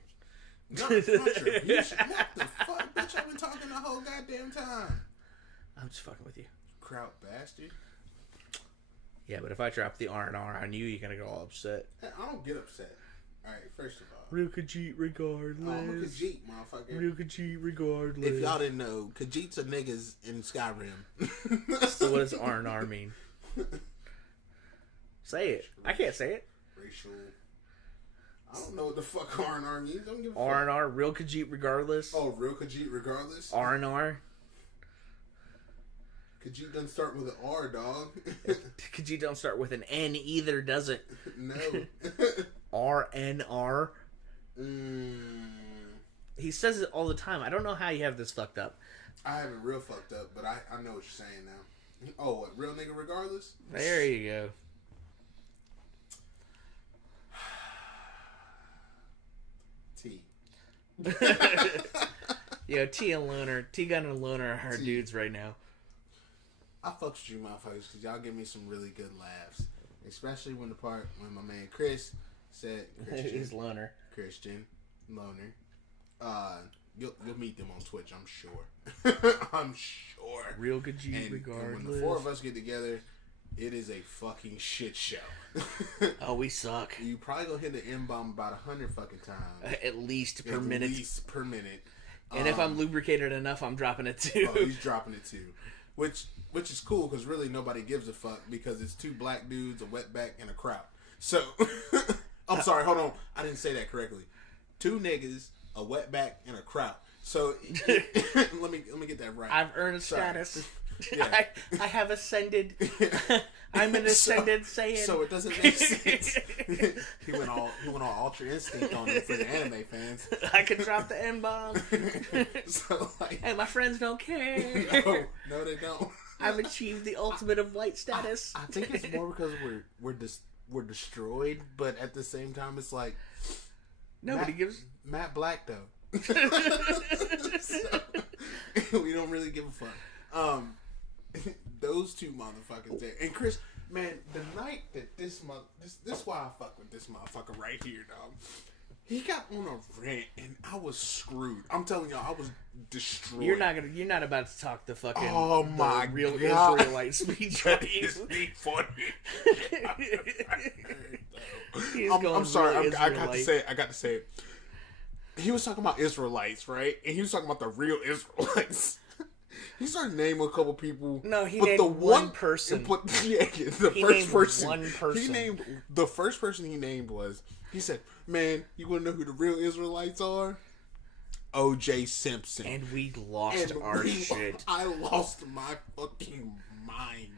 Non-contribution? What the fuck, bitch? I've been talking the whole goddamn time. I'm just fucking with you. Kraut bastard. Yeah, but if I drop the R&R on you, you're gonna get all upset. Hey, I don't get upset. Alright, first of all. Real Khajiit regardless. Oh, I'm a Khajiit, motherfucker. Real Khajiit regardless. If y'all didn't know, Khajiits are niggas in Skyrim. So what does R&R mean? Say it. I can't say it. Racial. I don't know what the fuck R&R means. Don't give a fuck. R&R, real Khajiit regardless. Oh, real Khajiit regardless? R&R. Khajiit doesn't start with an R, dog. Khajiit don't start with an N either, does it? No. R-N-R. Mm. He says it all the time. I don't know how you have this fucked up. I have it real fucked up, but I know what you're saying now. Oh, what? Real nigga regardless? There you go. T. Yo, T and Loner. T-Gun and Loner are our T. dudes right now. I fucks with you motherfuckers because y'all give me some really good laughs. Especially when my man Chris said He's Loner. Christian Loner. You'll meet them on Twitch, I'm sure. I'm sure. Real Khajiit And regardless. when the four of us get together, it is a fucking shit show. Oh, we suck. You probably gonna hit the M-bomb about 100 fucking times. At least per minute. At least per minute. And if I'm lubricated enough, I'm dropping it too. Oh, he's dropping it too. Which is cool because really nobody gives a fuck because it's two black dudes, a wetback, and a crowd. So, I'm sorry, hold on. I didn't say that correctly. Two niggas, a wetback, and a crowd. So, let me get that right. I've earned status. Yeah. I have ascended. I'm an ascended Saiyan. So it doesn't make sense. he went all Ultra Instinct on him for the anime fans. I can drop the N-bomb. So like, And my friends don't care. no, they don't. I've achieved the ultimate of white status. I think it's more because we're destroyed, but at the same time, it's like Nobody gives. Matt Black though. So, we don't really give a fuck. Those two motherfuckers there, and Chris, man, the night that this why I fuck with this motherfucker right here, dog. He got on a rant, and I was screwed. I'm telling y'all, I was destroyed. You're not about to talk the fucking my real God. Israelite speech. Right? It's funny. He's I'm going sorry. real I got to Israelite. say it. I got to say it. He was talking about Israelites, right? And he was talking about the real Israelites. He started naming a couple people. No, he but named the one person. But yeah, the He first named person. one person. He named the first person he named was. He said, "Man, you want to know who the real Israelites are? O.J. Simpson." And we lost And our shit. I lost my fucking mind.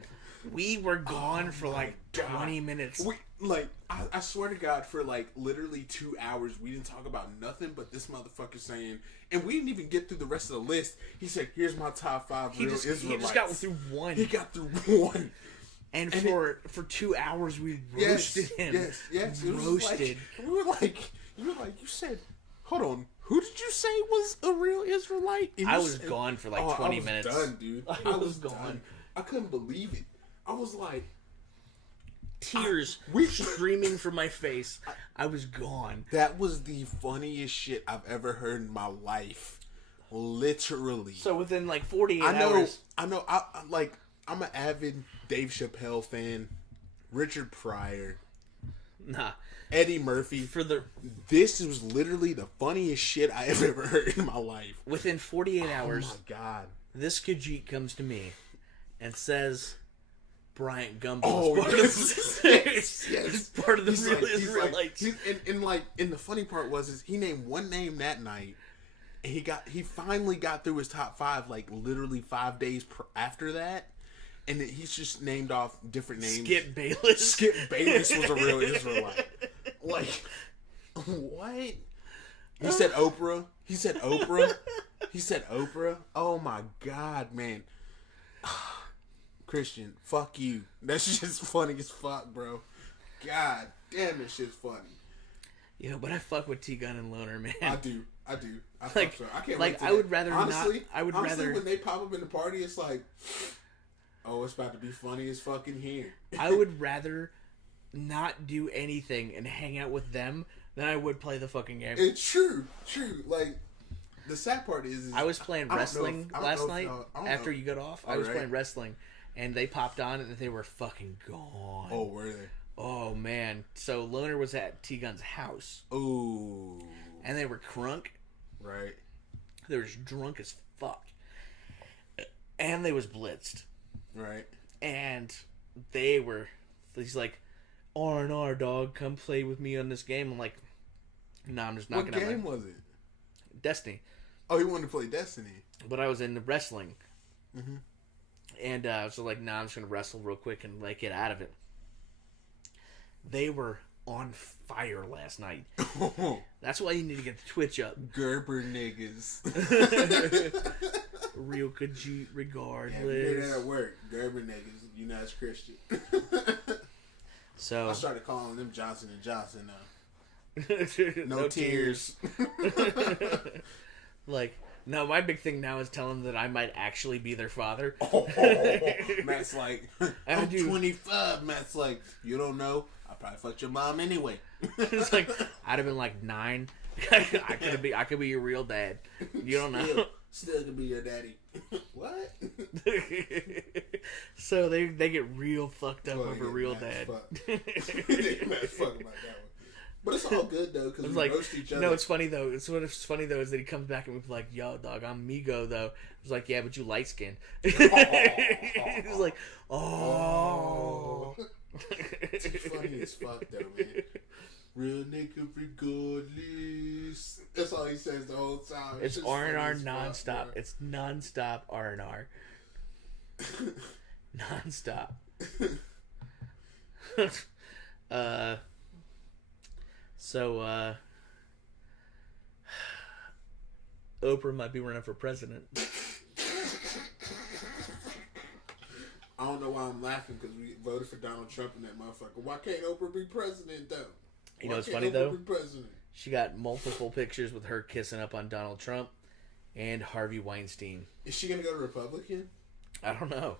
We were gone for my like God. 20 minutes. I swear to God, for like literally 2 hours, we didn't talk about nothing but this motherfucker saying, and we didn't even get through the rest of the list. He said, "Here's my top 5 real Israelites." He just got through one. He got through one. And for 2 hours, we roasted him. Yes. It was Roasted. you said, hold on, who did you say was a real Israelite? And I you was said- gone for like 20 minutes. I was done, dude. I was gone. done. I couldn't believe it. I was like, Tears streaming from my face. I was gone. that was the funniest shit I've ever heard in my life. Literally. So within like 48 I know. hours. I'm an avid Dave Chappelle fan. Richard Pryor. Nah. Eddie Murphy. This was literally the funniest shit I have ever heard in my life. Within 48 hours, oh my god, this Khajiit comes to me and says Bryant Gumbel oh, is part yes. part of the He's Israelites. And the funny part was he named one name that night, and he finally got through his top 5 like literally 5 days after that. And he's just named off different names. Skip Bayless. Skip Bayless was a real Israelite. Like, what? He said Oprah. He said Oprah. Oh my god, man. Christian, fuck you. That's just funny as fuck, bro. God damn, this shit's funny. Yo, but I fuck with T-Gun and Loner, man. I do. I like, fuck so. I can't like, wait to I would rather honestly, not. I would rather when they pop up in the party, it's like, oh, it's about to be funny as fucking here. I would rather not do anything and hang out with them than I would play the fucking game. It's true. Like, the sad part is I was playing wrestling last night after you got off. I was playing wrestling, and they popped on and they were fucking gone. Oh, were they? Oh man! So Loner was at T-Gun's house. Ooh. And they were crunk. Right. They were just drunk as fuck, and they was blitzed. Right. And he's like, R&R, dog, come play with me on this game. I'm like, nah, I'm just not gonna. What game was it? Destiny. Oh, he wanted to play Destiny. But I was in the wrestling. Mm-hmm. And so like, nah, I'm just gonna wrestle real quick and like get out of it. They were on fire last night. That's why you need to get the Twitch up. Gerber niggas. Real Khajiit regardless. Yeah, you hear that at work. Gerber niggas. You know it's Christian. So I started calling them Johnson & Johnson now. No tears. Like, no, my big thing now is telling them that I might actually be their father. Matt's like, I'm 25. Matt's like, you don't know. I probably fucked your mom anyway. It's like, I'd have been like 9. I could be your real dad. You don't know. Still could be your daddy. What? So they get real fucked up over real dad. Matt's fuck about that one. But it's all good though because we like, roast each other. No, it's funny though. What's funny though is that he comes back and we're like, "Yo, dog, I'm Migo though." It's like, "Yeah, but you light skinned." He's like, "Oh." It's funny as fuck though, man. Real nigga regardless. That's all he says the whole time. It's R&R nonstop. It's nonstop R&R. Nonstop. So, Oprah might be running for president. I don't know why I'm laughing because we voted for Donald Trump and that motherfucker. Why can't Oprah be president though? You know what's funny though? She got multiple pictures with her kissing up on Donald Trump and Harvey Weinstein. Is she gonna go to Republican? I don't know.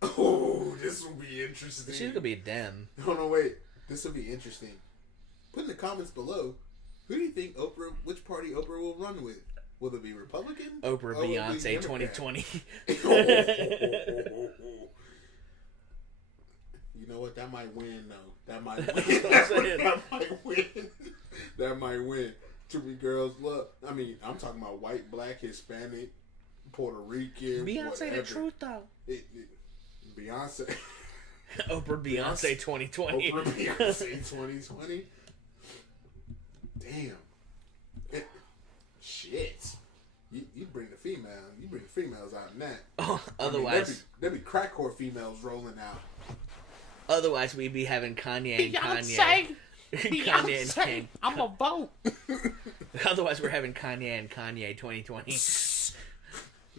Oh, this will be interesting. She's gonna be a Dem. Oh no, wait. This will be interesting. Put in the comments below. Who do you think which party Oprah will run with? Will it be Republican? Oprah Beyonce 2020. You know what? That might win, though. That might win. That might win. That might win. Too many girls love. I mean, I'm talking about white, black, Hispanic, Puerto Rican. Beyonce whatever. the truth, though. Beyonce. Oprah Beyonce 2020. Oprah Beyonce 2020. Damn. Shit. You bring the female. You bring the females out in that. Oh, otherwise, there'd be crackcore females rolling out. Otherwise, we'd be having Kanye and Beyonce. Kanye. Kanye and Kanye. I'm a vote. Otherwise, we're having Kanye and Kanye 2020.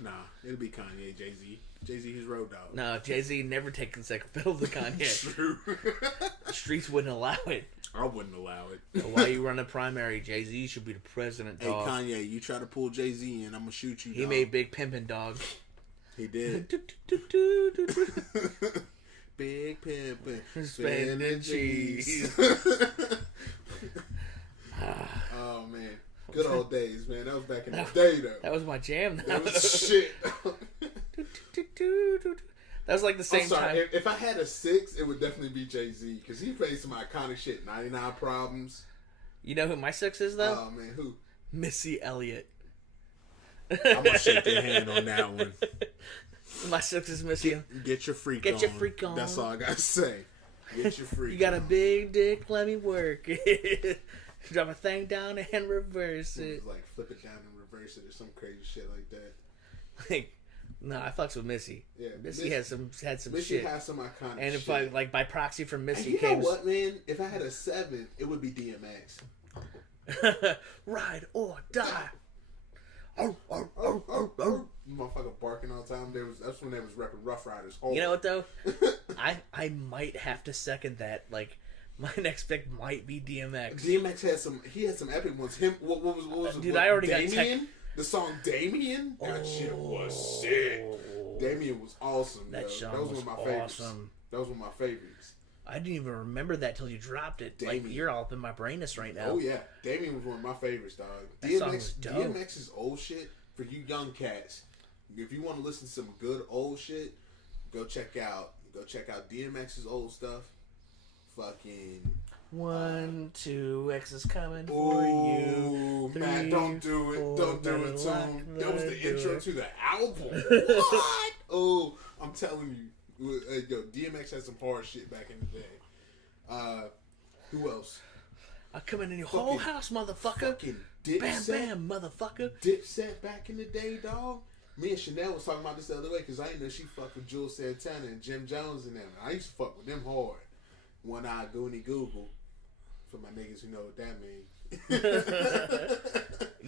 Nah, it'll be Kanye, Jay-Z. Jay-Z, he's road dog. No, Jay-Z never taken second fiddle to Kanye. True. The streets wouldn't allow it. I wouldn't allow it. So why you run a primary? Jay-Z should be the president, dog. Hey, Kanye, you try to pull Jay-Z in, I'm going to shoot you, dog. He made big pimpin', dog. He did. Big pimpin'. Spending cheese. Oh, man. Good old days, man. That was back in the day, though. That was my jam. That was shit. That was like the same I'm sorry. time. If I had a 6, it would definitely be Jay-Z because he played some iconic shit. 99 Problems. You know who my 6 is though? Oh man, who? Missy Elliott. I'm gonna shake your hand on that one. My 6 is Missy. Get your freak on. Get your freak on. That's all I gotta say. Get your freak. You got on. a big dick, let me work it. Drop a thing down and reverse it. Like flip it down and reverse it or some crazy shit like that. Like, no, I fucks with Missy. Yeah, Missy had some Missy shit. has some iconic And if shit. I like by proxy from Missy And you came know what, man? If I had a 7, it would be DMX. Ride or die. Motherfucker barking all the time. That's when they was rapping Rough Riders. You know what though? I might have to second that. Like my next pick might be DMX. DMX had some. He had some epic ones. Him. What was it? Dude, what, I already Damien? got The song Damien. That shit was sick. Damien was awesome. That yo. song That was one of my favorites. awesome. That was one of my favorites. I didn't even remember that till you dropped it. Damien. Like you're all up in my brainus right now. Oh yeah, Damien was one of my favorites, dog. That song was dope. DMX's old shit for you young cats. If you want to listen to some good old shit, go check out DMX's old stuff. Fucking 1, 2, X is coming for you. 3, man, don't do it. 4, Don't do it, better Tom. luck, That was the better intro do it. to the album. What? Oh, I'm telling you. Yo, DMX had some hard shit back in the day. Who else? I'm coming in your whole house, motherfucker. Fucking Bam, Dipset. bam, motherfucker. Dipset back in the day, dog. Me and Chanel was talking about this the other way because I didn't know she fucked with Jules Santana and Jim Jones and them. I used to fuck with them hard. One Eye Goonie Google. For my niggas who know what that means.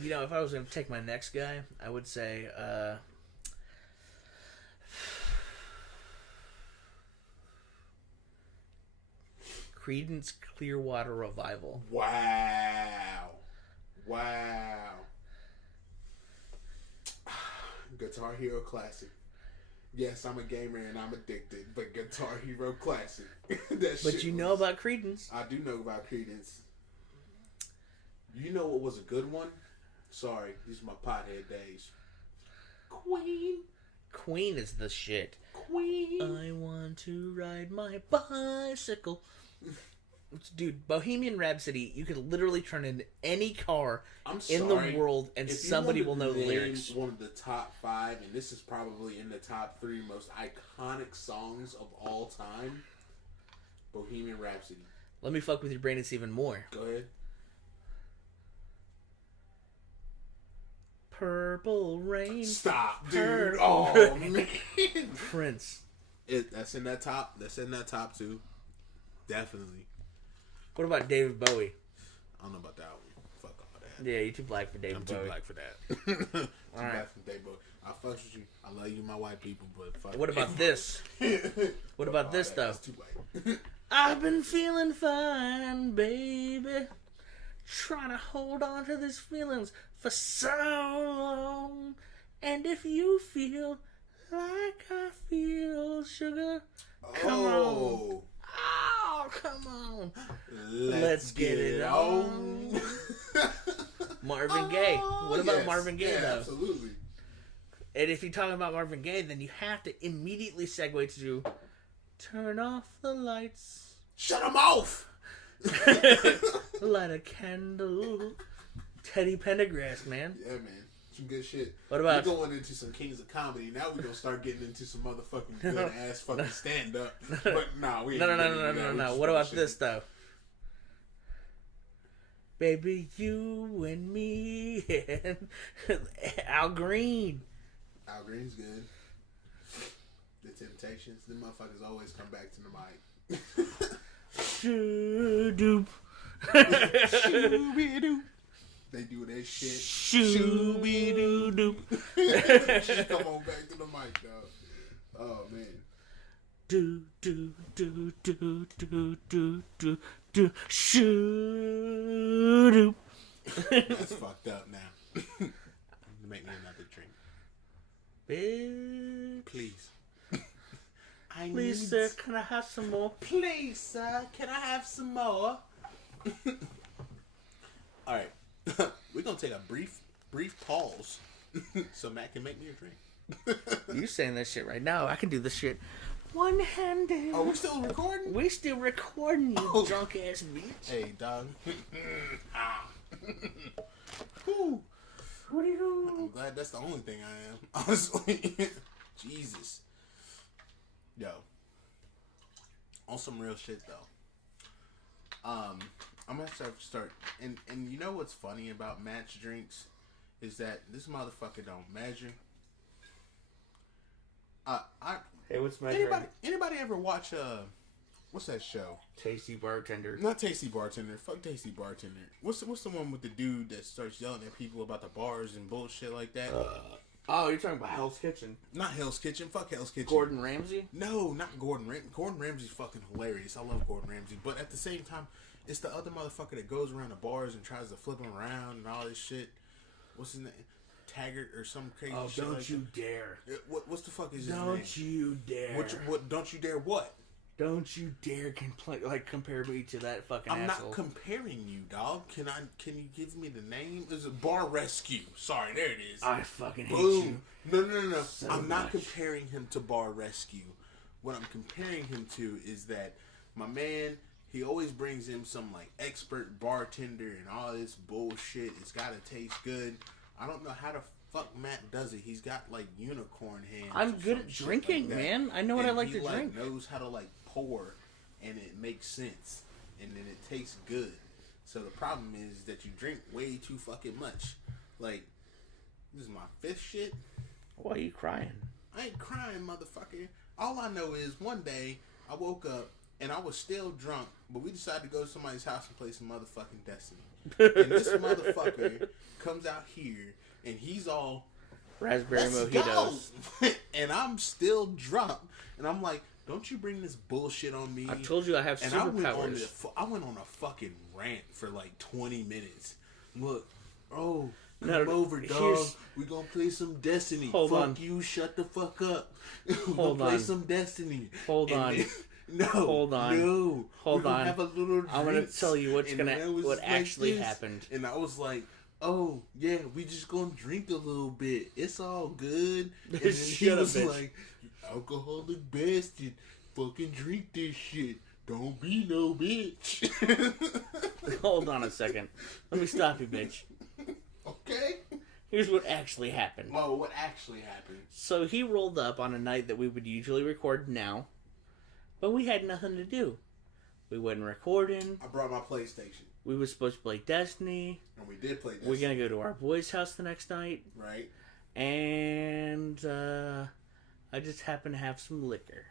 You know, if I was going to take my next guy, I would say, Creedence Clearwater Revival. Wow. Guitar Hero Classic. Yes, I'm a gamer and I'm addicted, but Guitar Hero Classic. That But shit you know was- about Creedence. I do know about Creedence. You know what was a good one? Sorry, these are my pothead days. Queen. Queen is the shit. Queen. I want to ride my bicycle. Dude, Bohemian Rhapsody, you could literally turn in any car I'm in sorry. the world and If you somebody wanted will know to the name lyrics. One of the top 5, and this is probably in the top 3 most iconic songs of all time. Bohemian Rhapsody. Let me fuck with your brain, it's even more. Go ahead. Purple Rain. Stop, dude. Purple Oh Rain. man. Prince. That's in that top. That's in that top 2. Definitely. What about David Bowie? I don't know about that one. Fuck all that. Yeah, you're too black for David I'm Bowie. too black for that. Too Alright. black for David Bowie. I fucks with you. I love you, my white people, but fuck. What about this? What about this, though? That's too white. I've been feeling fine, baby. Trying to hold on to these feelings for so long. And if you feel like I feel, sugar, come on. Oh, come on. Let's get it on. Marvin Gaye. What about Marvin Gaye, yeah, though? Absolutely. And if you're talking about Marvin Gaye, then you have to immediately segue to turn off the lights. Shut them off. Light a candle. Teddy Pendergrass, man. Yeah, man. Some good shit. What about- We're going into some Kings of Comedy. Now we're going to start getting into some motherfucking good ass fucking stand up. But nah, we ain't No. gonna do that. We just What about bullshit. this, though? Baby, you and me and Al Green. Al Green's good. The Temptations. Them motherfuckers always come back to the mic. Shoo-doop. Shoo-be-doo. They do that shit. Shoo-be-doo-doop. Just come on back to the mic, dog. Oh, man. Do do do do do do do do shoo-doop. That's fucked up now. Make me another drink. Bitch. Please. Please, sir, can I have some more? Please, sir, can I have some more? Alright. We're going to take a brief pause so Matt can make me a drink. You saying that shit right now. I can do this shit One-handed. Are we still recording? We still recording, you drunk ass bitch. Hey, dog. Whew. I'm glad that's the only thing I am, honestly. Jesus. Yo. On some real shit, though. I'm gonna have to start. And you know what's funny about match drinks? Is that this motherfucker don't measure. Hey, what's measuring? Anybody ever watch what's that show? Tasty Bartender. Not Tasty Bartender. Fuck Tasty Bartender. What's the one with the dude that starts yelling at people about the bars and bullshit like that? Oh, you're talking about Hell's Kitchen. Not Hell's Kitchen. Fuck Hell's Kitchen. Gordon Ramsay? No, not Gordon Ramsay. Gordon Ramsay's fucking hilarious. I love Gordon Ramsay. But at the same time, it's the other motherfucker that goes around the bars and tries to flip them around and all this shit. What's his name? Taggart or some crazy shit. Don't like you that. dare. What's the fuck is his name? Don't you dare. What? Don't you dare what? Don't you dare compare me to that fucking I'm asshole. not comparing you, dog. Can you give me the name? It's a Bar Rescue. Sorry, there it is. I fucking hate Boom. you. No. So I'm not much. comparing him to Bar Rescue. What I'm comparing him to is that my man, he always brings in some like expert bartender and all this bullshit. It's gotta taste good. I don't know how the fuck Matt does it. He's got like unicorn hands. I'm or good some at shit drinking, like that. man. I know what And I like he, to drink. Knows how to like pour, and it makes sense, and then it tastes good. So the problem is that you drink way too fucking much. Like, this is my fifth shit. Why are you crying? I ain't crying, motherfucker. All I know is one day I woke up and I was still drunk, but we decided to go to somebody's house and play some motherfucking Destiny. And this motherfucker comes out here and he's all Raspberry let's mojitos. go. And I'm still drunk, and I'm like, don't you bring this bullshit on me. I told you I have and superpowers. I went on a fucking rant for like 20 minutes. Look, come No, over, dog. here's- We gonna play some Destiny. Hold fuck on. you, shut the fuck up. We Hold gonna play on. some Destiny. Hold And on. then- no. Hold on. No. Hold We're gonna on. have a little I'm gonna drinks. tell you And then it was what like actually this. happened. And I was like, oh, yeah, we just gonna drink a little bit. It's all good. And then he Shut up, was bitch. like, you alcoholic bastard, fucking drink this shit. Don't be no bitch. Hold on a second. Let me stop you, bitch. Okay? Here's what actually happened. Well, what actually happened? So he rolled up on a night that we would usually record now, but we had nothing to do. We wasn't recording. I brought my PlayStation. We were supposed to play Destiny. And we did play this. We're gonna go to our boy's house the next night, Right? and I just happened to have some liquor.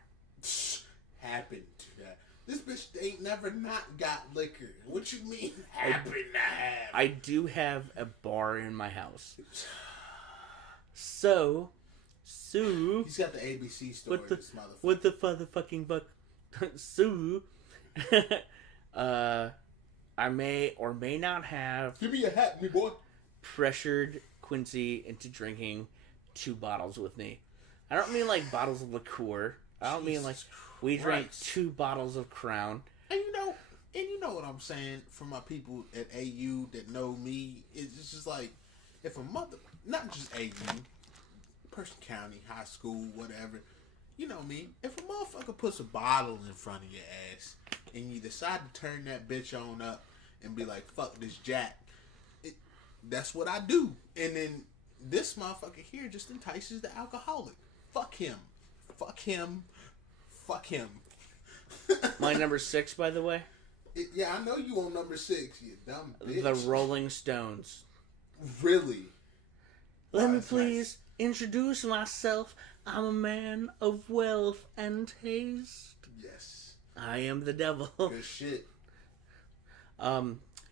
Happened to that. This bitch ain't never not got liquor. What you mean happened to have? I do have a bar in my house. So, He's got the ABC story, this motherfucker. what the motherfucking fuck? So, I may or may not have Give me your hat, me boy. pressured Quincy into drinking 2 bottles with me. I don't mean like bottles of liqueur. I don't mean like we drank Christ. 2 bottles of Crown. And you know what I'm saying for my people at AU that know me. It's just like, if a mother, not just AU, Person County, high school, whatever. You know me. If a motherfucker puts a bottle in front of your ass and you decide to turn that bitch on up and be like, fuck this Jack, that's what I do. And then this motherfucker here just entices the alcoholic. Fuck him. Fuck him. Fuck him. My number 6, by the way, Yeah, I know you on number 6, you dumb bitch. the Rolling Stones. Really? Let me that's please introduce myself. I'm a man of wealth and taste. Yes. I am the devil. Good shit.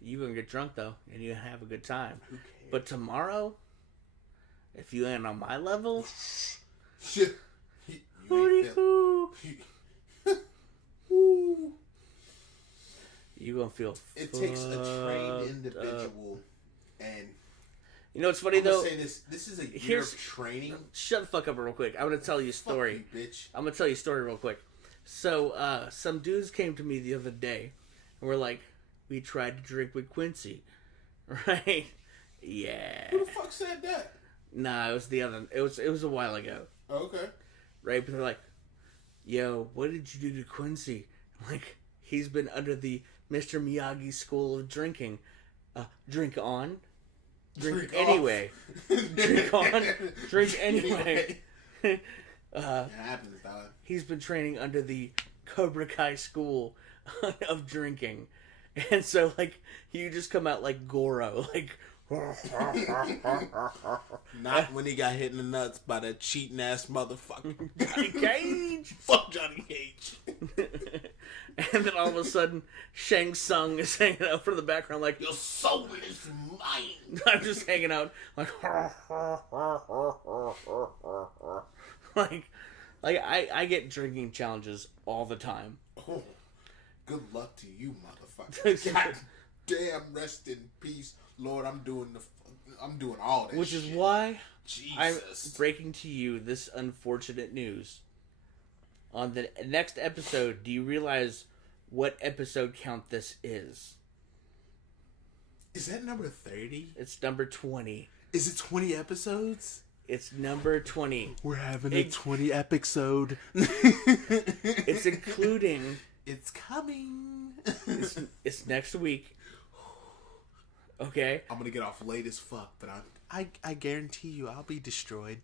You gonna get drunk though, and you gonna have a good time. Who cares? But tomorrow, if you ain't on my level, Shit. You hooty ain't hoo, Woo. you gonna feel. It takes a trained fucked individual, up. and You know what's funny I'm gonna though? say this is a year Here's- of training. Shut the fuck up real quick. I'm gonna tell you a story. Fuck you, bitch. I'm gonna tell you a story real quick. So, some dudes came to me the other day, and were like, "We tried to drink with Quincy, right?" Yeah. Who the fuck said that? Nah, it was the other. It was a while ago, Okay. right? But they're like, yo, what did you do to Quincy? Like, he's been under the Mr. Miyagi school of drinking. Drink on. Drink anyway. Drink on. Drink anyway. It happens, dog. He's been training under the Cobra Kai school of drinking. And so, like, you just come out like Goro. Like, Not when he got hit in the nuts by that cheating ass motherfucker. Johnny Cage! Fuck Johnny Cage. And then all of a sudden, Shang Tsung is hanging out from the background like, Your soul is mine. I'm just hanging out like, like I get drinking challenges all the time. Oh, good luck to you, motherfucker. God damn, rest in peace, Lord. I'm doing all this. Which is shit. why Jesus. I'm breaking to you this unfortunate news. On the next episode, do you realize what episode count this is? Is that number 30? It's number 20. Is it 20 episodes? It's number 20. We're having a 20 episode. It's including... It's coming. It's next week. Okay? I'm gonna get off late as fuck, but I guarantee you I'll be destroyed.